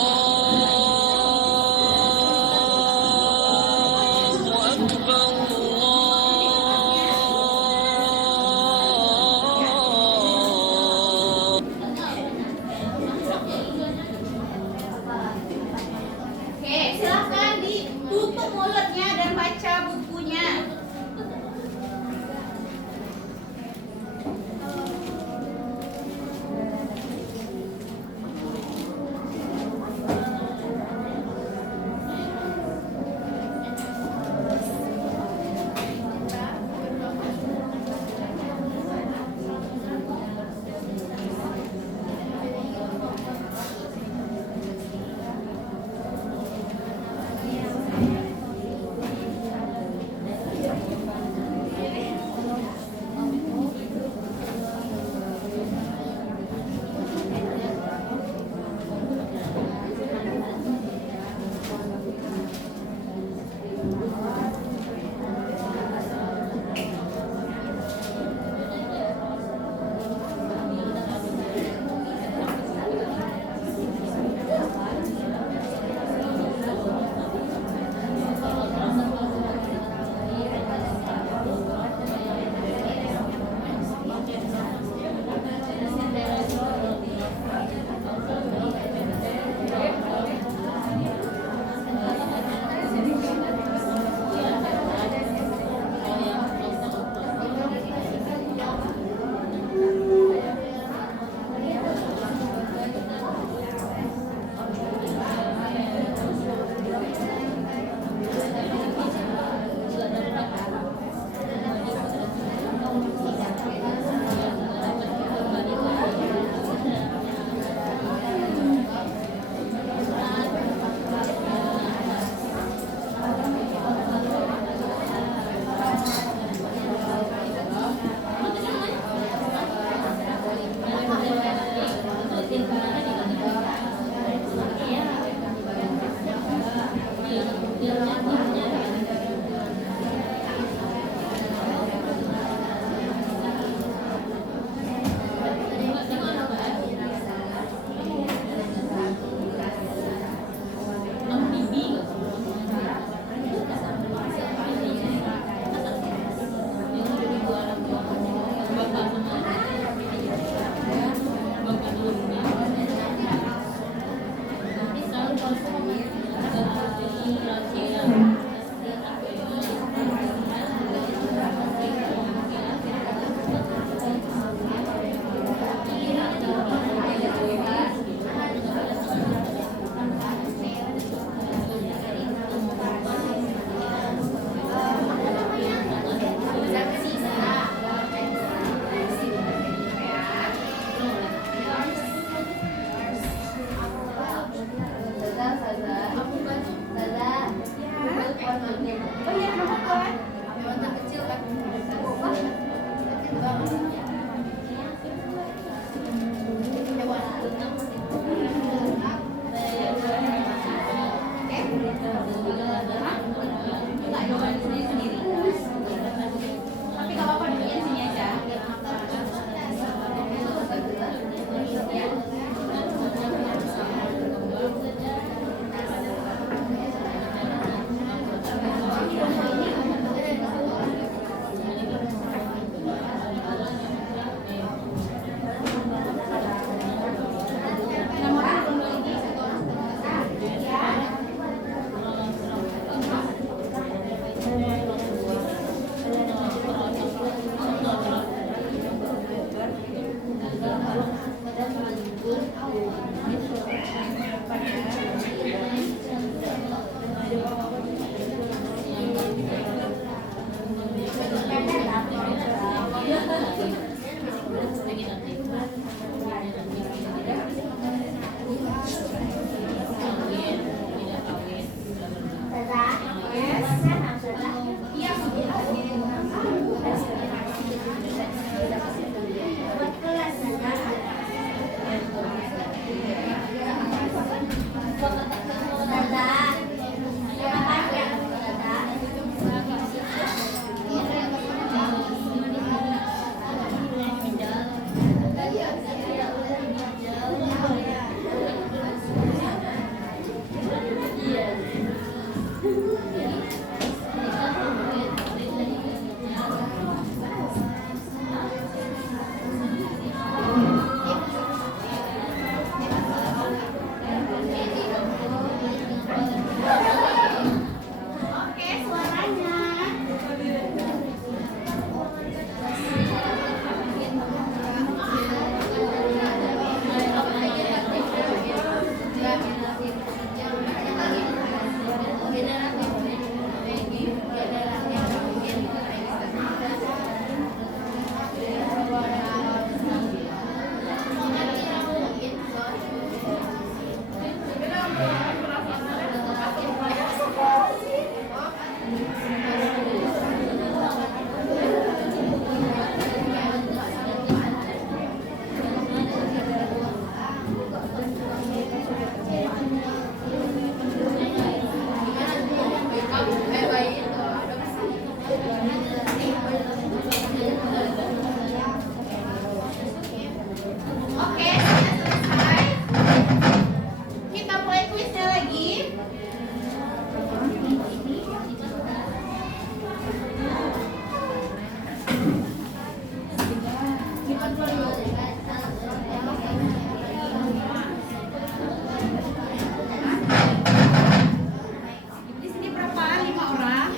Di sini berapa? 5 orang.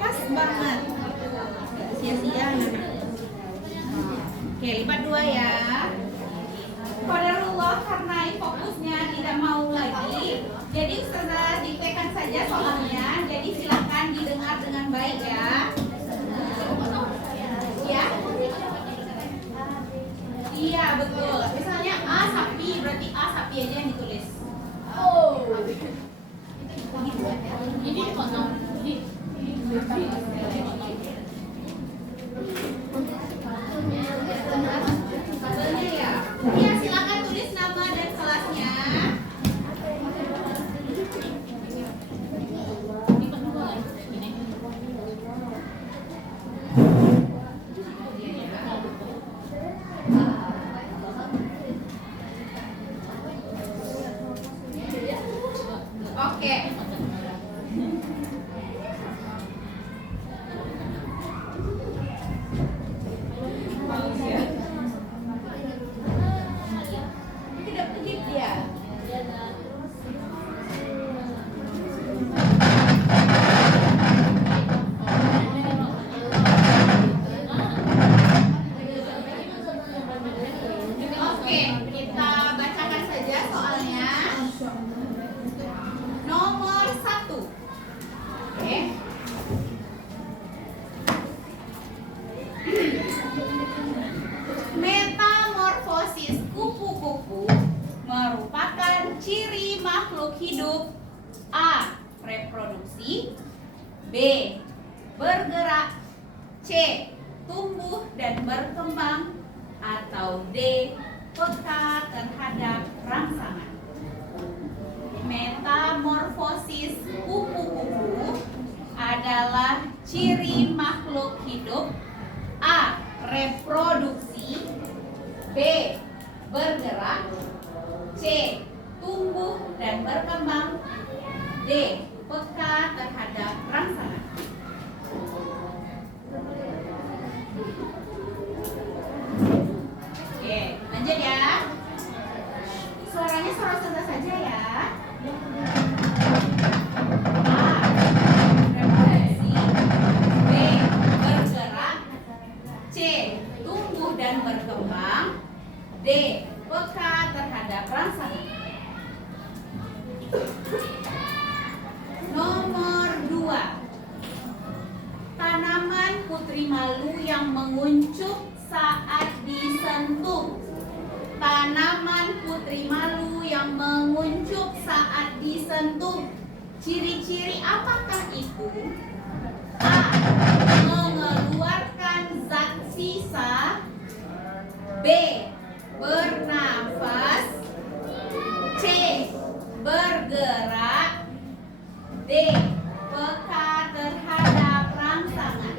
Pas banget. Nggak sia-sia anak. Oke, lipat 2 ya. Qadarullah karena fokusnya tidak mau lagi. Jadi Ustazah diktekan saja soalnya. Jadi silakan didengar dengan baik ya. Ya. Iya, betul. Misalnya A sapi, berarti A sapi aja yang ditulis. Oh. Ini dipotong. Hasilnya ya. Ya, silakan tulis nama dan kelasnya. Oke. Tidak kedip dia. Oke, kita bacakan saja soalnya. Nomor 1. Oke. Metamorfosis kupu-kupu merupakan ciri makhluk hidup A. Reproduksi, B. Bergerak, C. Tumbuh dan berkembang, atau D. Peka terhadap rangsangan. Metamorfosis kupu-kupu adalah ciri makhluk hidup A. Reproduksi, B. Bergerak, C. Tumbuh dan berkembang, D. Peka terhadap rangsangan. Oke, lanjut ya. Suaranya suara saja ya. A. Reproduksi, B. Bergerak, C. Tumbuh dan berkembang, D. Peka terhadap rangsangan. Nomor 2. Tanaman putri malu yang menguncup saat disentuh. Tanaman putri malu yang menguncup saat disentuh. Ciri-ciri apakah itu? A. Mengeluarkan zat sisa, B. Bernafas, C. Bergerak, D. Peka terhadap rangsangan.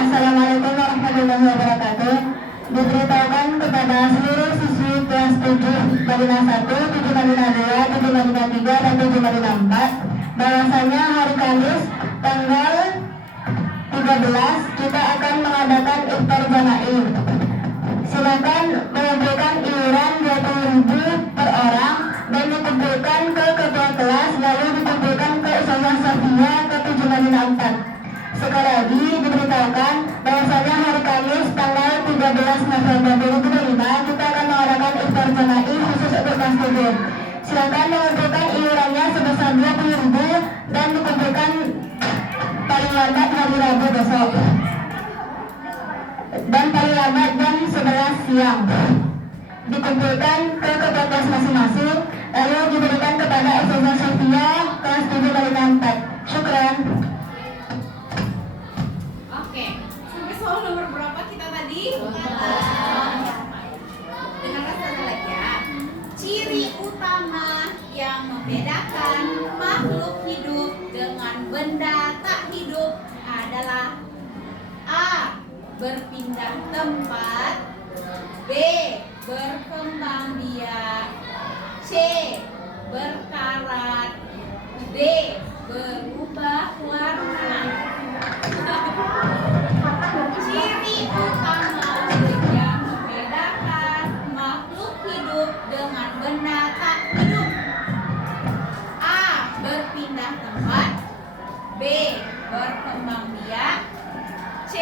Assalamualaikum warahmatullahi wabarakatuh. diberitahukan kepada seluruh siswi kelas 7 Madinah 1, 7 Madinah 2, 7 Madinah 3, dan 7 Madinah 4 bahwasanya hari Kamis tanggal 13 kita akan mengadakan iftar jama'i. Silakan mengumpulkan iuran 20.000 per orang dan dikumpulkan ke ketua kelas, lalu dikumpulkan ke Ustazah Safia ke 7 Madinah 4. Sekali lagi diberitahukan bahwasanya hari Kamis tanggal 13 November 2025 kita akan mengadakan iftar jama'i khusus untuk kelas 7. Silakan mengumpulkan iurannya sebesar 20.000 dan dikumpulkan paling lambat hari Rabu besok. Dan paling lambat jam 11 siang. Dikumpulkan ke ketua kelas masing-masing, lalu diberikan kepada Ustazah Sofia kelas 7 Madinah 4. Syukran. Oke, sampai soal nomor berapa kita tadi? Dengarkan satu lagi ya. Ciri utama yang membedakan makhluk hidup dengan benda tak hidup adalah A. Berpindah tempat, B. Berkembang biak, C. Berkarat, D. Berubah warna. Ciri utama yang membedakan makhluk hidup dengan benda tak hidup: A. Berpindah tempat, B. Berkembang biak, C.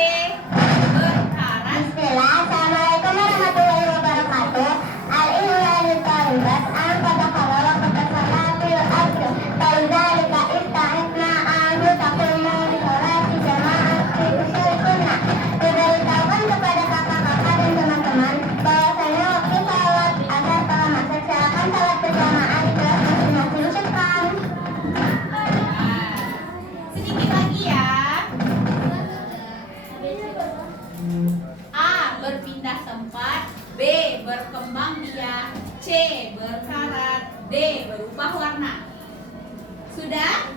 Berkarat. Bismillah, Assalamualaikum warahmatullahi wabarakatuh. Al-Ilmu Taribat, Al-Fatahalah, Wa-Fatasana, Fil-Asr, Taizalika, Ista'idna, A'adu, Takulmu, Bisolati, Jama'at, Fi'usul-Kunna. Diberitahukan kepada kakak-kakak dan teman-teman bahwasanya waktu salat asar telah masuk. Silakan salat berjamaah di kelas masing-masing. Syukran. Sedikit lagi ya. A. Berpindah tempat, B. Berkembang biak, C. Berkarat, D. Berubah warna. Sudah?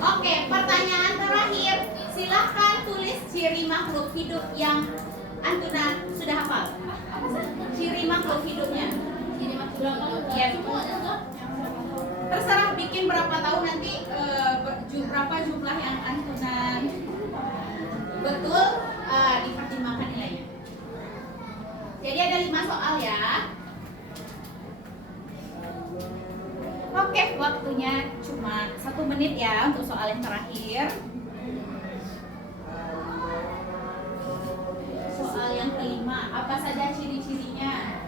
Oke, pertanyaan terakhir. Silahkan tulis ciri makhluk hidup yang Antuna sudah hafal. Ciri makhluk hidupnya. Ya. Terserah bikin berapa tahun nanti, berapa jumlah yang Antuna betul, dipertimbangkan nilainya. Jadi ada 5 soal ya. Oke, waktunya cuma 1 menit ya untuk soal yang terakhir. Soal yang kelima, apa saja ciri-cirinya?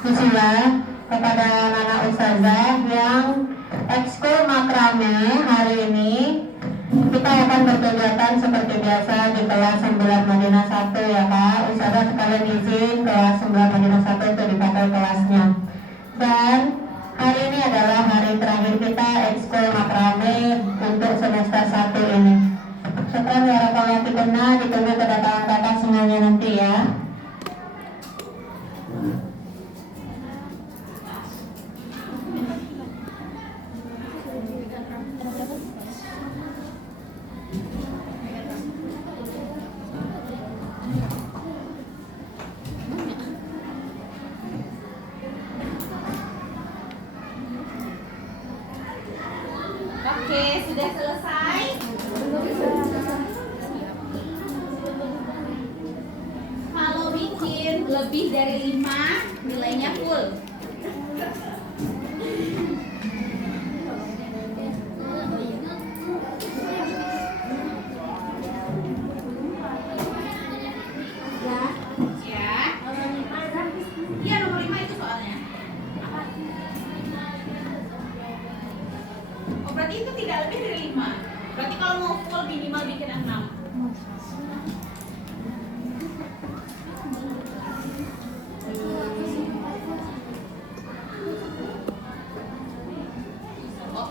Bismillah, kepada anak ustazah yang ekskul makrame hari ini kita akan berkegiatan seperti biasa di kelas 9 Madinah 1 ya Kak. Ustazah sekalian izin kelas 9 Madinah 1 untuk dipakai kelasnya. Dan hari ini adalah hari terakhir kita ekskul makrame untuk semester 1 ini. Syukran warahmatullahi wabarakatuh. Ditunggu kedatangan kakak semuanya nanti ya. Oke, sudah selesai. Kalau bikin lebih dari 5, nilainya full. Ya. Iya, nomor 5 itu soalnya. Oh, berarti itu tidak lebih dari 5. Berarti kalau mau full minimal bikin 6.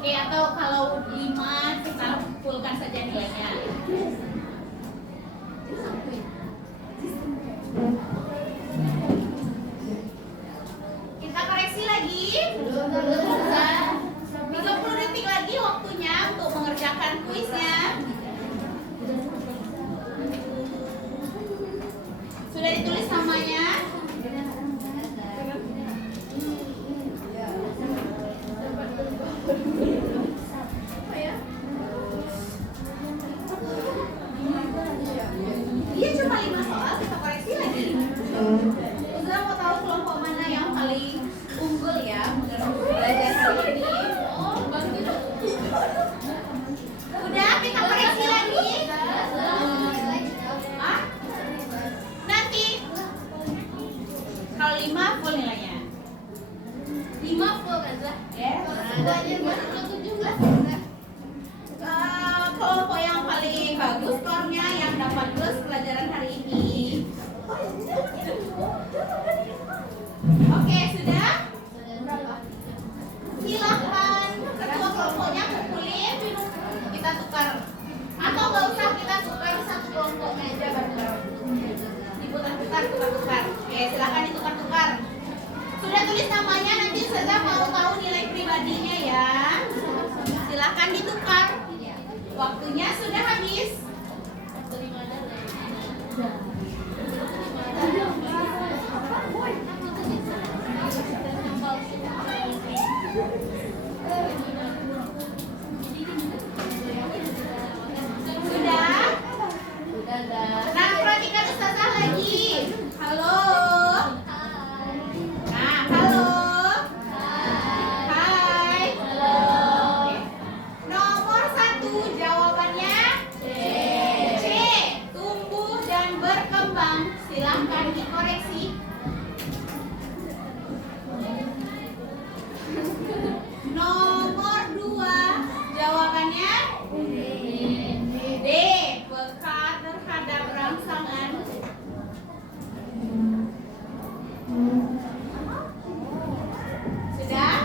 Oke, atau kalau 5 kita kumpulkan saja nilainya. Kita koreksi lagi. 30 detik lagi waktunya untuk mengerjakan kuisnya. Sudah ditulis namanya? Iya, cuma 5 soal, kita koreksi lagi. Sudah mau tahu kelompok mana yang paling unggul ya menurut belajar hari ini? Udah, kita koreksi lagi. Hah? Nanti kalau 5 full nilainya. 5 full kan lah. Yes. Kelompok yang paling bagus skornya yang dapat plus pelajaran hari ini. Oke, sudah? Silahkan ketua kelompoknya kumpulin. Kita tukar. Atau nggak usah kita tukar satu kelompoknya aja bareng-bareng. Diputar-putar, tukar-tukar. Oke, silahkan ditukar-tukar. Sudah tulis namanya, nanti saja mau tahu nilai pribadinya ya. Silahkan ditukar. Waktunya sudah habis. Sudah? Nah, perhatikan ustazah lagi. Halo. Nah, halo. Hai. Nomor 1 jawabannya C. Tumbuh dan berkembang. Silahkan dikoreksi. Nomor 2 jawabannya D. Peka terhadap rangsangan. Sudah?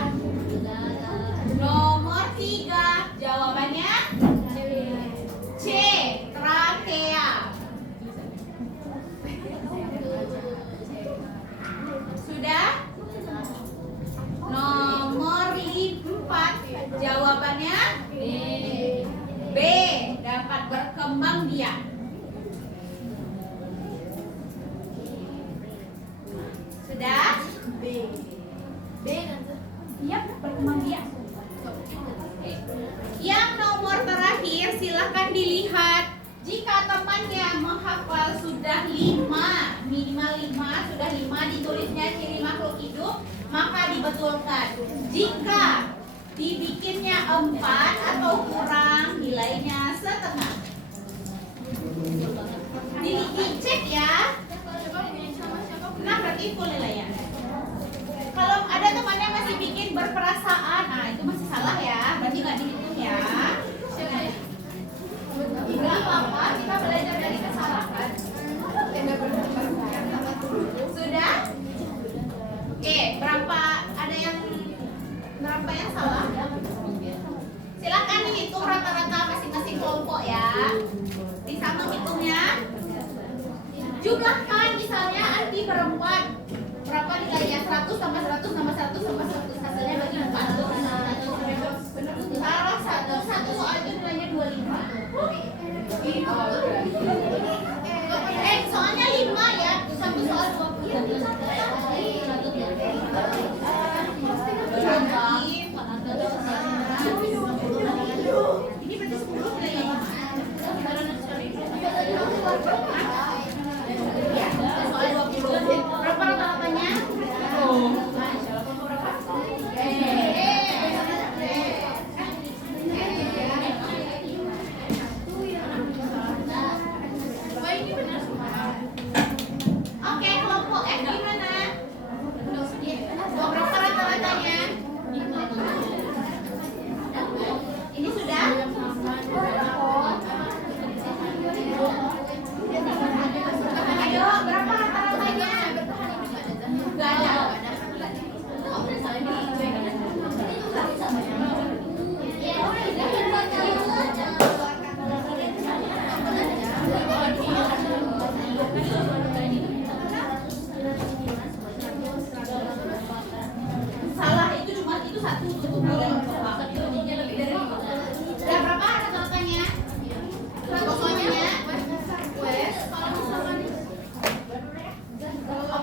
Nomor 3 jawabannya C. Trakea. Sudah? Nomor 4 jawabannya B. Dapat berkembang biak. Sudah? Iya, berkembang biak. Yang nomor terakhir silahkan dilihat. Jika temannya menghafal sudah 5, minimal 5, sudah 5 ditulisnya ciri makhluk hidup, maka dibetulkan. Jika dibikinnya 4 atau kurang, nilainya setengah. Dicek ya. Nah, berarti full nilainya. Kalau ada temannya masih bikin berperasaan, nah itu masih salah ya, berarti nggak dihitung ya. Nggak apa-apa, kita belajar dari kesalahan. Sudah? Oke, berapa yang salah? Silakan dihitung rata-rata masing-masing kelompok ya. Bisa menghitungnya? Jumlahkan misalnya Andi berempat. Berapa dikalinya 100 tambah 100 tambah 100 tambah 100, hasilnya bagi 4. Salah satu soal itu nilainya 25. Soalnya 5 ya, satu soal 20. Ini berarti 10 nilainya. Ya, soal 20. Berapa rata-ratanya? Oke, kelompok F gimana?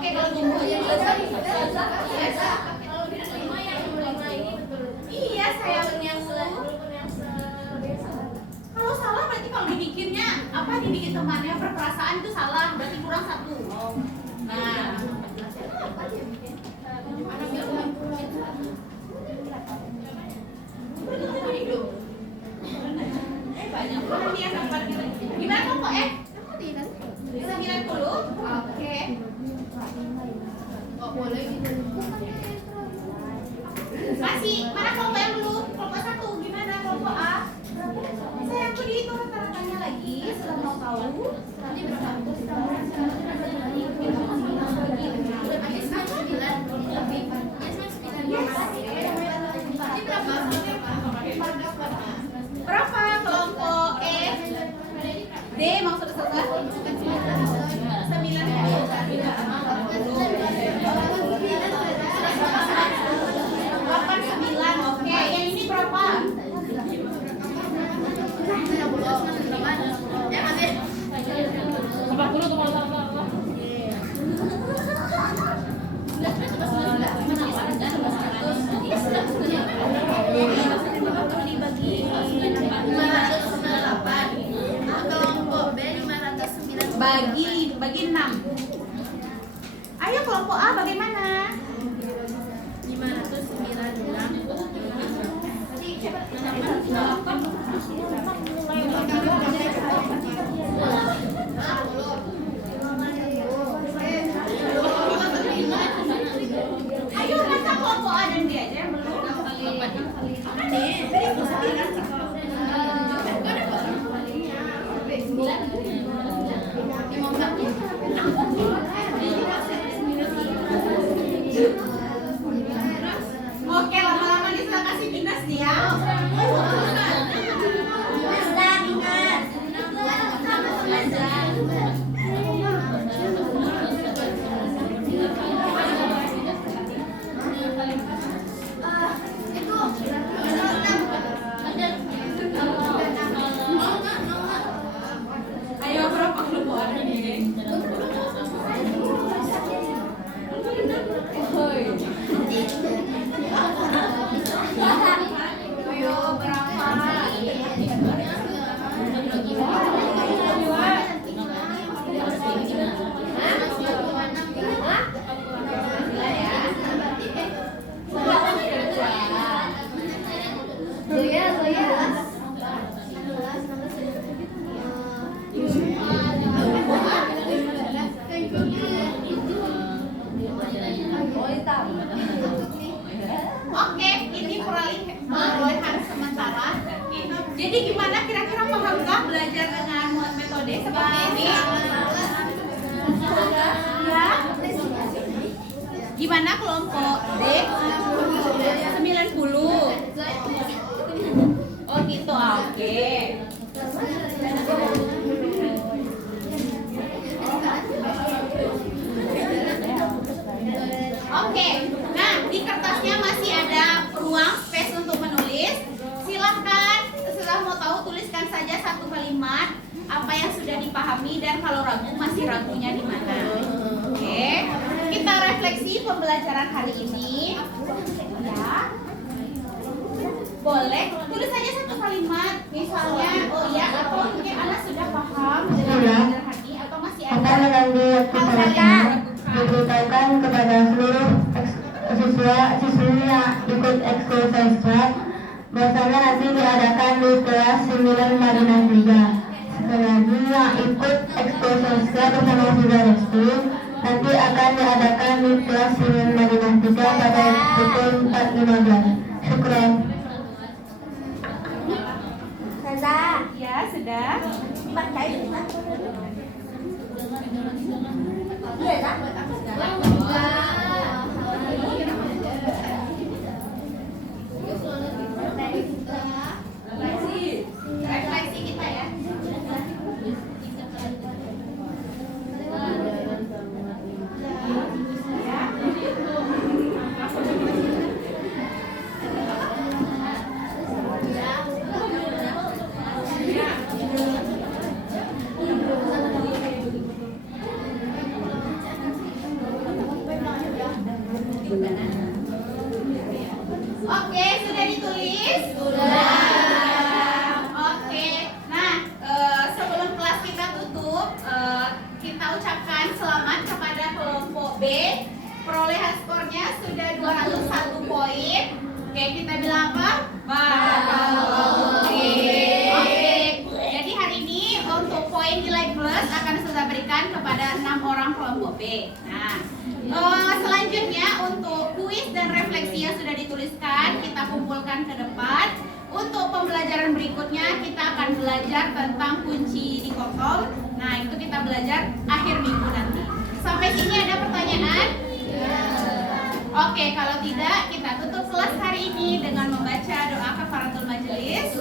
Oke, kalau kumpulnya Kalau bintang 5 yang nomor 5 ini betul. iya saya Yang kalau salah berarti kalau dibikinnya dibikin temannya perperasaan itu salah, berarti kurang satu. Nah, banyak banget yang dapat gitu. Gimana kelompok F? 90? Oke. nggak boleh gitu. Masih, mana kelompok yang dulu? Kelompok 1, gimana kelompok A? Saya aku dihitung rata-ratanya lagi, sudah mau tahu. Nanti berapa? Habis 9 lebih. Yes, 9. Nanti berapa? Berapa kelompok E? D maksud setelah 89. Oke, yang ini berapa? Bagi 6. Ayo kelompok A bagaimana? 596. Ayo masa kelompok A dan B aja yang belum? Oke, lama-lama nih saya kasih minus nih ya. Ayo berapa kelompok A dan B? Ayo berapa? Oke, ini perolehan sementara. Jadi gimana kira-kira pahamkah belajar dengan metode seperti ini? Ya. Gimana kelompok D? 90. Oh gitu, oke. Oke, nah di kertasnya masih ada ruang space untuk menulis. Silahkan setelah mau tahu tuliskan saja satu kalimat apa yang sudah dipahami dan kalau ragu masih ragunya di mana. Oke, kita refleksi pembelajaran hari ini. Ya, boleh tulis saja satu kalimat, misalnya oh iya atau mungkin Anda sudah paham dengan pembelajaran hari ini atau masih ada Akan mengambil kesempatan diberitahukan kepada seluruh siswa-siswi yang ikut ekskul sastra bahwasanya nanti diadakan di kelas 9 Madinah 3. Sekali lagi yang ikut ekskul sastra bersama siswa ekskul nanti akan diadakan di kelas 9 Madinah 3 pada pukul 4.15. Syukran. ya sudah. Refleksi kita ya. Oke, sudah ditulis? Oke. Nah, sebelum kelas kita tutup, kita ucapkan selamat kepada kelompok B. Perolehan skornya sudah 201 poin. Oke, kita bilang apa? Oke. Jadi hari ini untuk poin nilai plus akan saya berikan kepada 6 orang kelompok B. Nah, selanjutnya untuk kuis dan refleksi yang sudah dituliskan kita kumpulkan ke depan. Untuk pembelajaran berikutnya kita akan belajar tentang kunci dikotom. Nah, itu kita belajar akhir minggu nanti. Sampai sini ada pertanyaan? Oke, kalau tidak kita tutup kelas hari ini dengan membaca doa kafaratul majelis.